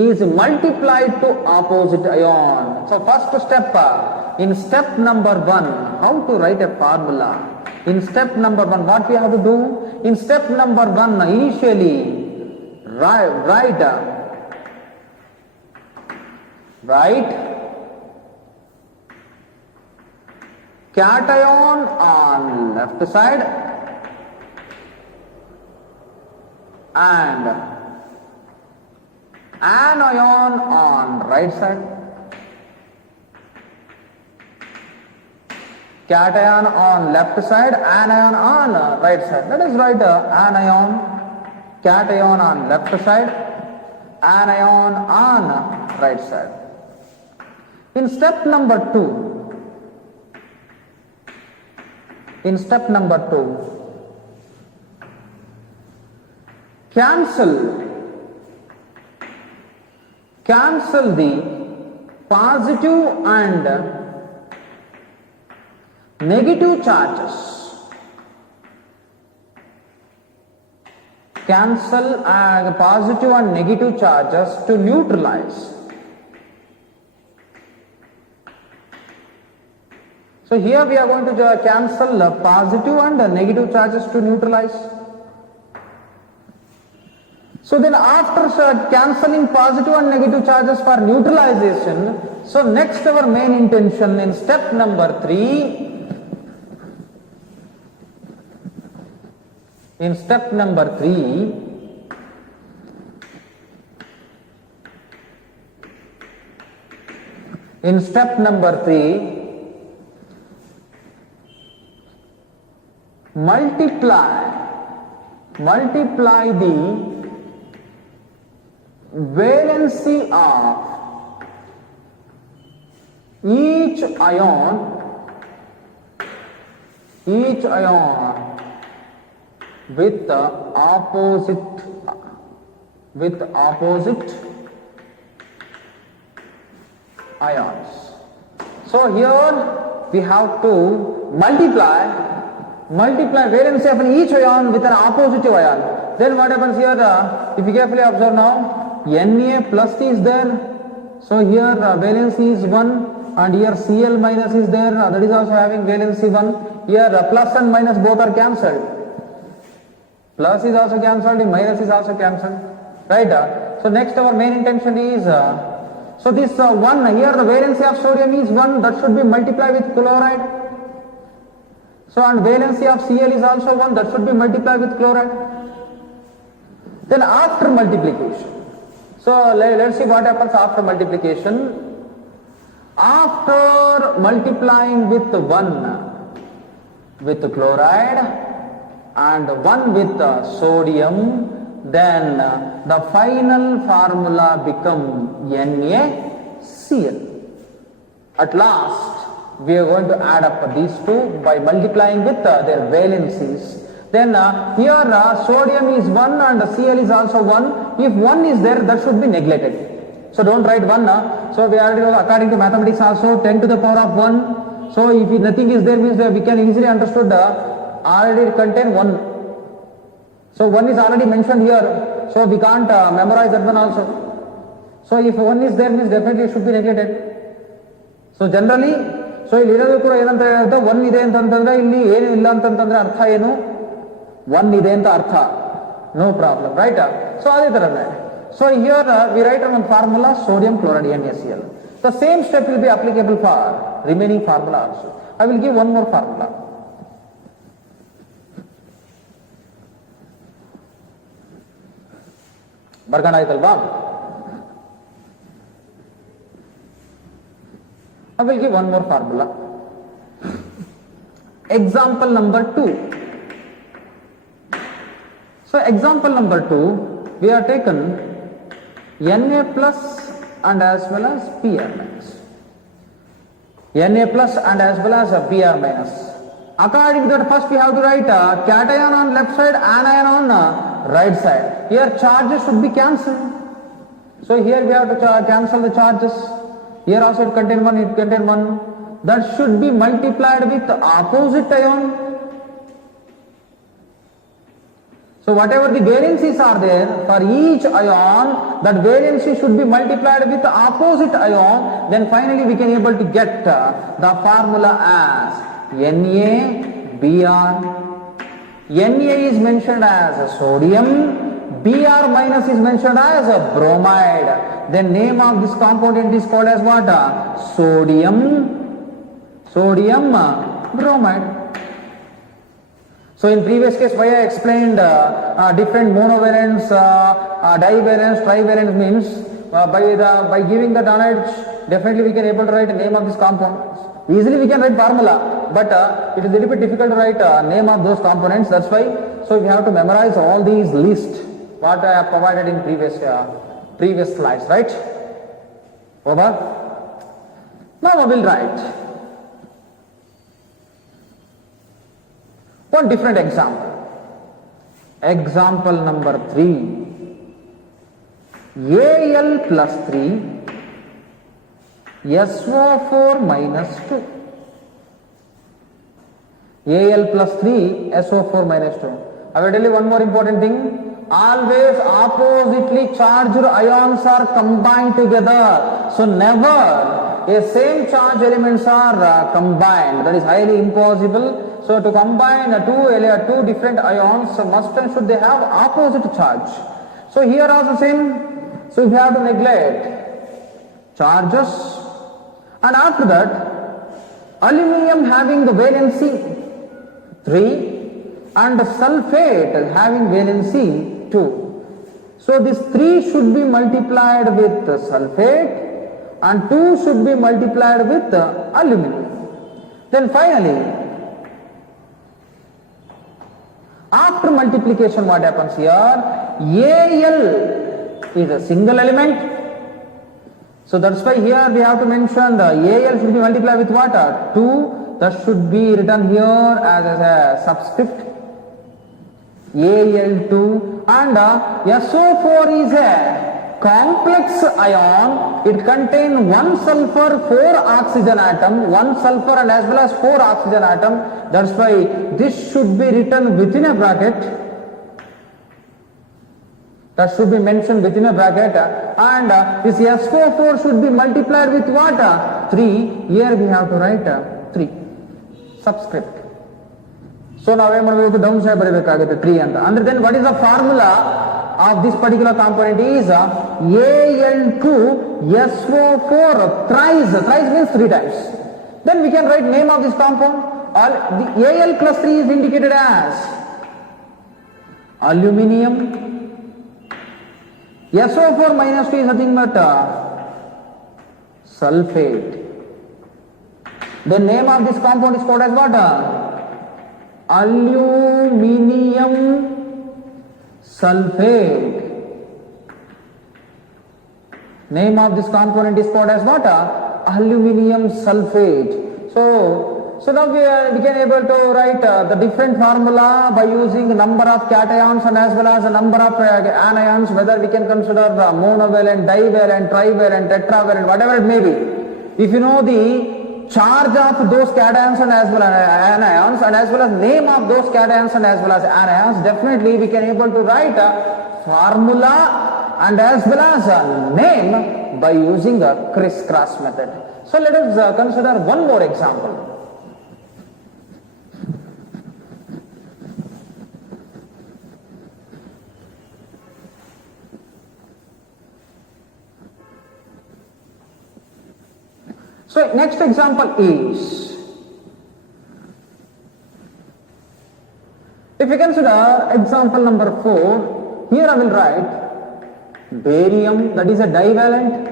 is multiplied to opposite ion. So first step, in step number 1, how to write a formula? In step number 1, what we have to do? In step number 1, initially write cation on left side and anion on right side. Cation on left side, anion on right side. Let us write anion, cation on left side, anion on right side. In step number 2, cancel the positive and negative charges. Cancel positive and negative charges to neutralize. So here we are going to cancel positive and negative charges to neutralize. So then after cancelling positive and negative charges for neutralization, so next our main intention in step number 3, in step number 3, multiply the valency of each ion with opposite ions. So here we have to multiply valency of each ion with an opposite ion. Then what happens here? If you carefully observe now, Na plus is there. So here valency is 1 and here Cl minus is there. That is also having valency 1. Here plus and minus both are cancelled. Plus is also cancelled, minus is also cancelled. Right? So next our main intention is, so this 1 here the valency of sodium is 1, that should be multiplied with chloride. So and valency of Cl is also 1, that should be multiplied with chloride. Then after multiplication, so let's see what happens after multiplication. After multiplying with 1 with chloride and 1 with sodium, then the final formula become NaCl. At last, we are going to add up these two by multiplying with their valencies. Then here sodium is 1 and Cl is also 1. If 1 is there, that should be neglected. So don't write 1. So we already know according to mathematics also 10 to the power of 1. So if nothing is there means we can easily understood already contain 1. So 1 is already mentioned here. So we can't memorize that one also. So if 1 is there means definitely it should be neglected. So generally, so ಇಲ್ಲಿ ಕೂಡ ಏನಂತ ಹೇಳ್ತಾ 1 ಇದೆ ಅಂತಂದ್ರೆ ಇಲ್ಲಿ ಏನು ಇಲ್ಲ ಅಂತಂದ್ರೆ ಅರ್ಥ ಏನು 1 ಇದೆ ಅಂತ ಅರ್ಥ ನೋ ಪ್ರಾಬ್ಲಮ್ ರೈಟ್ ಸೊ ಅದೇ ತರನೇ so here V right one formula sodium chloride NaCl the same step will be applicable for remaining formula also. I will give one more formula. ಬರ್ಗಣ ಆಯ್ತಲ್ವಾ I will give one more formula. Example number 2. So example number 2, we have taken Na plus and as well as Pr minus. Na plus and as well as Pr minus. According to that, first we have to write cation on left side, anion on right side. Here charges should be cancelled. So here we have to cancel the charges. Here also it contain 1, it contain 1. That should be multiplied with opposite ion. So whatever the valencies are there for each ion, that valency should be multiplied with opposite ion. Then finally we can able to get the formula as NaBr. Na is mentioned as sodium. Br minus is mentioned as a bromide. The name of this component is called as what? Sodium bromide. So in previous case, why I explained different monovalents, divalents, trivalents means by giving the knowledge, definitely we can able to write the name of this compound. Easily we can write formula, but it is a little bit difficult to write name of those components. That's why. So we have to memorize all these list what I have provided in previous slides, right? Over. Now I will write one different example. Example number 3. Al plus 3 SO4 minus 2. Al plus 3 SO4 minus 2. I will tell you one more important thing. Always oppositely charged ions are combined together. So never a same charge elements are combined. That is highly impossible. So to combine two different ions, must and should they have opposite charge. So here also same. So we have to neglect charges. And after that, aluminum having the valency 3 and sulfate having valency 2. So this 3 should be multiplied with sulfate and 2 should be multiplied with aluminum. Then finally, after multiplication what happens here? Al is a single element. So that's why here we have to mention the Al should be multiplied with what? 2. That should be written here as a subscript. Al2 and SO4 is a complex ion. It contains 1 sulfur, 4 oxygen atom, 1 sulfur and as well as 4 oxygen atom. That's why this should be written within a bracket. That should be mentioned within a bracket, and this SO4 should be multiplied with what? 3. Here we have to write 3 subscript. So now we have to down side 3 and then what is the formula of this particular component is Al2SO4 thrice means 3 times. Then we can write name of this compound. The Al plus 3 is indicated as aluminium. SO4 minus 2 is nothing but sulfate. The name of this compound is called as what? Aluminium sulfate. Name of this component is called as what? aluminum sulfate. So now we can able to write the different formula by using number of cations and as well as the number of anions, whether we can consider monovalent, divalent, trivalent, tetravalent, whatever it may be. If you know the charge of those cations and as well as anions and as well as name of those cations and as well as anions, definitely we can able to write a formula and as well as a name by using the crisscross method. So let us consider one more example. So next example is, if you consider example number 4, here I will write barium, that is a divalent.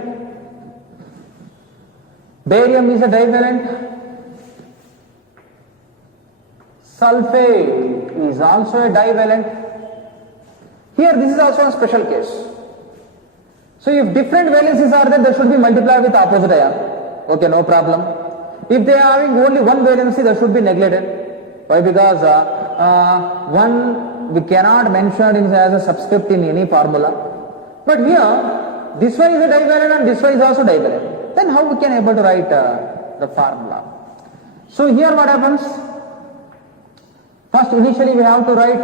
Barium is a divalent. Sulfate is also a divalent. Here this is also a special case. So if different valencies are there, they should be multiplied with opposite ion. Okay, no problem. If they are having only one valency, that should be neglected. Why? Because one we cannot mention it as a subscript in any formula. But here, this one is a divalent and this one is also divalent. Then how we can able to write the formula? So here what happens? First, initially we have to write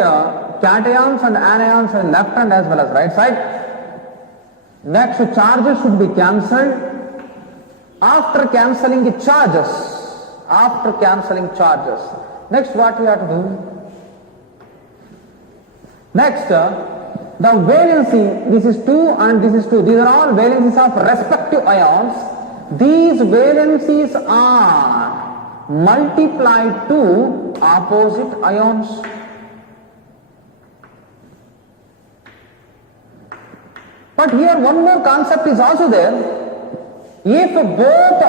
cations and anions on left hand as well as right side. Next, charges should be cancelled. After cancelling the charges, next what we have to do? Next, the valency, this is 2 and this is 2. These are all valencies of respective ions. These valencies are multiplied to opposite ions. But here one more concept is also there. If both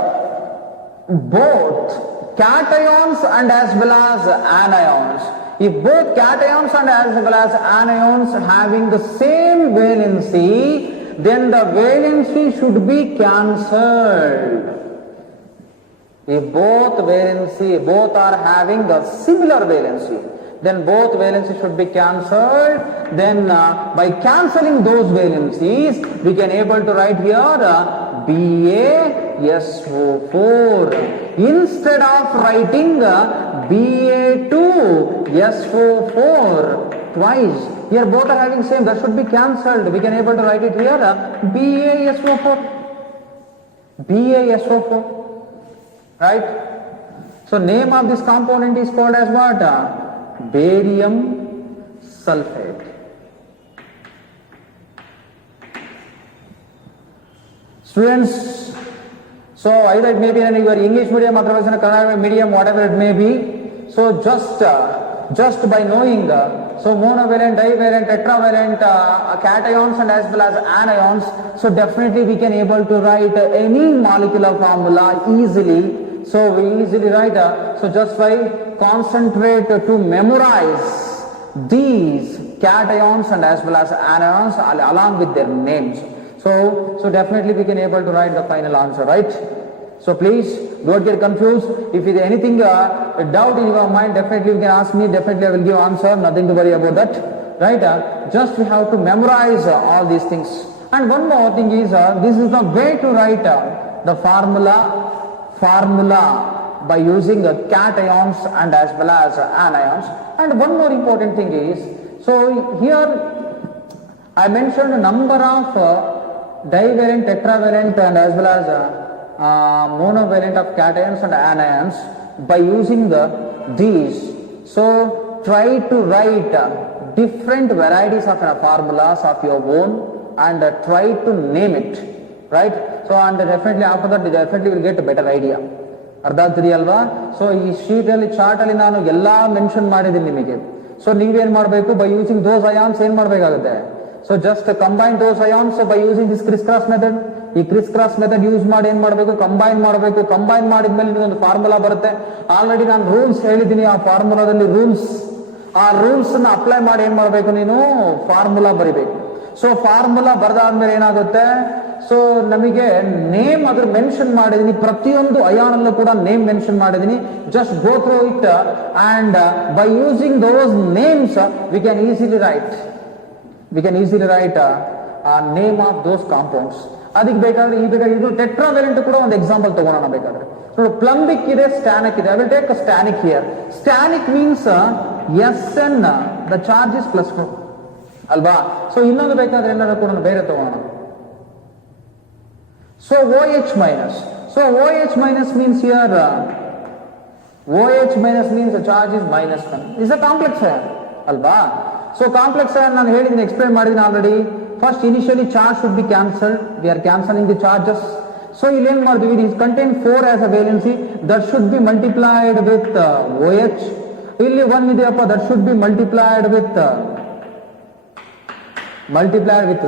cations and as well as anions, if both cations and as well as anions having the same valency, then the valency should be cancelled. If both are having the similar valency, then both valencies should be cancelled. Then by cancelling those valencies, we can able to write here BaSO4 instead of writing Ba2SO4 twice. Here both are having same, that should be cancelled. We can able to write it here BaSO4, right? So name of this component is called as what? Barium sulfate. Students, so either it may be in your English medium, otherwise in a Kannada medium, whatever it may be. So just by knowing so monovalent, divalent, tetravalent cations and as well as anions, so definitely we can able to write any molecular formula easily. So we easily write, so just by concentrate to memorize these cations and as well as anions along with their names. So definitely we can able to write the final answer, right? So please don't get confused. If there is anything doubt in your mind, definitely you can ask me. Definitely I will give answer. Nothing to worry about that, right? Just we have to memorize all these things. And one more thing is, this is the way to write the formula by using the cations and as well as anions. And one more important thing is, so here I mentioned a number of divalent, tetravalent and as well as monovalent of cations and anions by using these. So try to write different varieties of formulas of your own and try to name it, right? So and definitely after that definitely will get a better idea. ಅರ್ಧ ಆಗ್ತಿದೆಯ ಅಲ್ವಾ? So ಈ ಶೀಟಲ್ಲಿ ಚಾರ್ಟಲ್ಲಿ ನಾನು ಎಲ್ಲ mention ಮಾಡಿದ್ದೀನಿ ನಿಮಗೆ. So ನೀವೇನ್ ಮಾಡಬೇಕು, by using those ions ಏನ್ ಮಾಡಬೇಕಾಗುತ್ತೆ, so just combine those ions by using this criss cross method. ಈ ಕ್ರಿಸ್ ಕ್ರಾಸ್ ಮೆಥಡ್ ಯೂಸ್ ಮಾಡಿ ಏನ್ ಮಾಡಬೇಕು, ಕಂಬೈನ್ ಮಾಡಬೇಕು. ಕಂಬೈನ್ ಮಾಡಿದ್ಮೇಲೆ ನಿಮ್ಗೊಂದು ಫಾರ್ಮುಲಾ ಬರುತ್ತೆ. ಆಲ್ರೆಡಿ ನಾನು ರೂಲ್ಸ್ ಹೇಳಿದ್ದೀನಿ, ಆ ಫಾರ್ಮುಲಾದಲ್ಲಿ ರೂಲ್ಸ್, ಆ ರೂಲ್ಸ್ ಅನ್ನ ಅಪ್ಲೈ ಮಾಡಿ ಏನ್ ಮಾಡಬೇಕು, ನೀನು ಫಾರ್ಮುಲಾ ಬರಿಬೇಕು. ಸೊ ಫಾರ್ಮುಲಾ ಬರೆದಾದ್ಮೇಲೆ ಏನಾಗುತ್ತೆ, ಸೊ ನಮಗೆ ನೇಮ್ ಅದ್ರ ಮೆನ್ಷನ್ ಮಾಡಿದೀನಿ, ಪ್ರತಿಯೊಂದು ಅಯಾನ್ ಅಲ್ಲೂ ಕೂಡ ನೇಮ್ ಮೆನ್ಷನ್ ಮಾಡಿದೀನಿ. Just go through it and by using those names we can easily right name of those compounds. ಅದಕ್ಕೆ ಬೇಕಾದ್ರೆ ಇದು ಟೆಟ್ರಾವೆಲೆಂಟ್ ಕೂಡ ಒಂದು ಎಕ್ಸಾಂಪಲ್ ತಗೋಣ ಬೇಕಾದ್ರೆ. ಪ್ಲಂಬಿಕ್ ಇದೆ, ಸ್ಟ್ಯಾನಿಕ್ ಇದೆ. I will take stannic here. Stannic means Sn the charge is +4 ಅಲ್ವಾ. ಸೊ ಇನ್ನೊಂದು ಬೇಕಾದ್ರೆ ಏನಾದ್ರು ಕೂಡ ಬೇರೆ ತಗೋಣ. So OH minus. So OH minus means here OH minus means the charge is -1. Is a complex ion ಅಲ್ವಾ. So complex ion ನಾನು ಹೇಳಿದ್ದೀನಿ, ಎಕ್ಸ್ಪ್ಲೈನ್ ಮಾಡಿದ್ದೀನಿ already. First initially charge should be cancelled. We are cancelling the charges. So ಇಲ್ಲಿ ಏನ್ ಮಾಡ್ತೀವಿ, it contain 4 as a valency, that should be multiplied with OH. ಇಲ್ಲಿ 1 ಇದೆಯಪ್ಪ, that should be multiplied with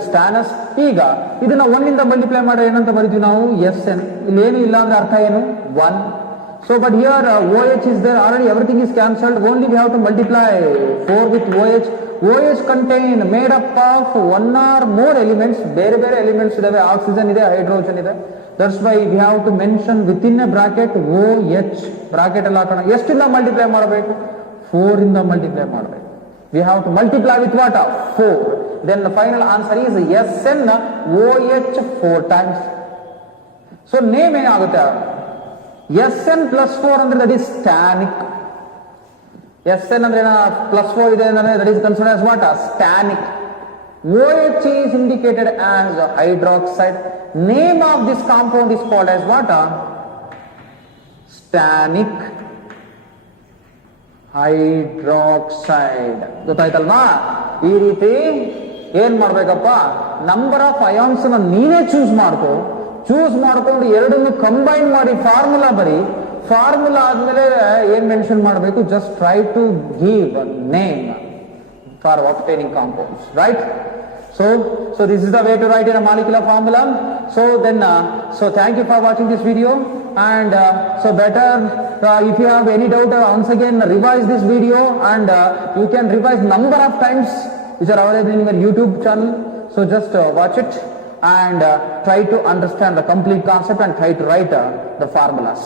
stannous. ಈಗ ಇದನ್ನ 1 ಇಂದ multiply ಮಾಡಿದ್ರೆ ಏನಂತ ಬರೀತೀವಿ ನಾವು, Sn. ಇಲ್ಲಿ ಏನು ಇಲ್ಲ ಅಂದ್ರೆ ಅರ್ಥ ಏನು, 1. So but here OH is there already, everything is cancelled, only we have to multiply 4 with OH. OH contain made up of 1 or more elements. ಬೇರೆ ಬೇರೆ ಎಲಿಮೆಂಟ್ಸ್ ಇದಾವೆ, ಆಕ್ಸಿಜನ್ ಇದೆ, ಹೈಡ್ರೋಜನ್ ಇದೆ. That's why we have to mention with in a bracket OH. Bracket ಎಲ್ಲ ಹಾಕೋಣ. ಎಷ್ಟಿಂದ multiply ಮಾಡಬೇಕು, 4 ಇಂದ multiply ಮಾಡಬೇಕು. We have to multiply with what? 4. Then the final answer is Sn OH 4 times. So name ಏನಾಗುತ್ತೆ, Sn +4 ಅಂದ್ರೆ that is stanic. Sn ಅಂದ್ರೆ +4 ಇದೆ ಅಂದ್ರೆ that is considered as what? Stanic. OH is indicated as hydroxide. Name of this compound is called as what? Stanic hydroxide. ಗೊತ್ತಾಯ್ತಲ್ವಾ. ಈ ರೀತಿ ಏನ್ ಮಾಡ್ಬೇಕಪ್ಪ, ನಂಬರ್ ಆಫ್ ಅಯಾನ್ಸ್ ನೀನೇ ಚೂಸ್ ಮಾಡ್ಕೊಂಡು ಎರಡನ್ನು ಕಂಬೈನ್ ಮಾಡಿ ಫಾರ್ಮುಲಾ ಬರಿ. ಫಾರ್ಮುಲಾ ಆದ್ಮೇಲೆ ಏನ್ ಮೆನ್ಷನ್ ಮಾಡಬೇಕು, just try to give name for obtaining compounds, right? So this is the way to write in a molecular formula. So thank you for watching this video, and so better if you have any doubt, once again revise this video, and you can revise number of times which are available in your YouTube channel. So just watch it and try to understand the complete concept and try to write the formulas.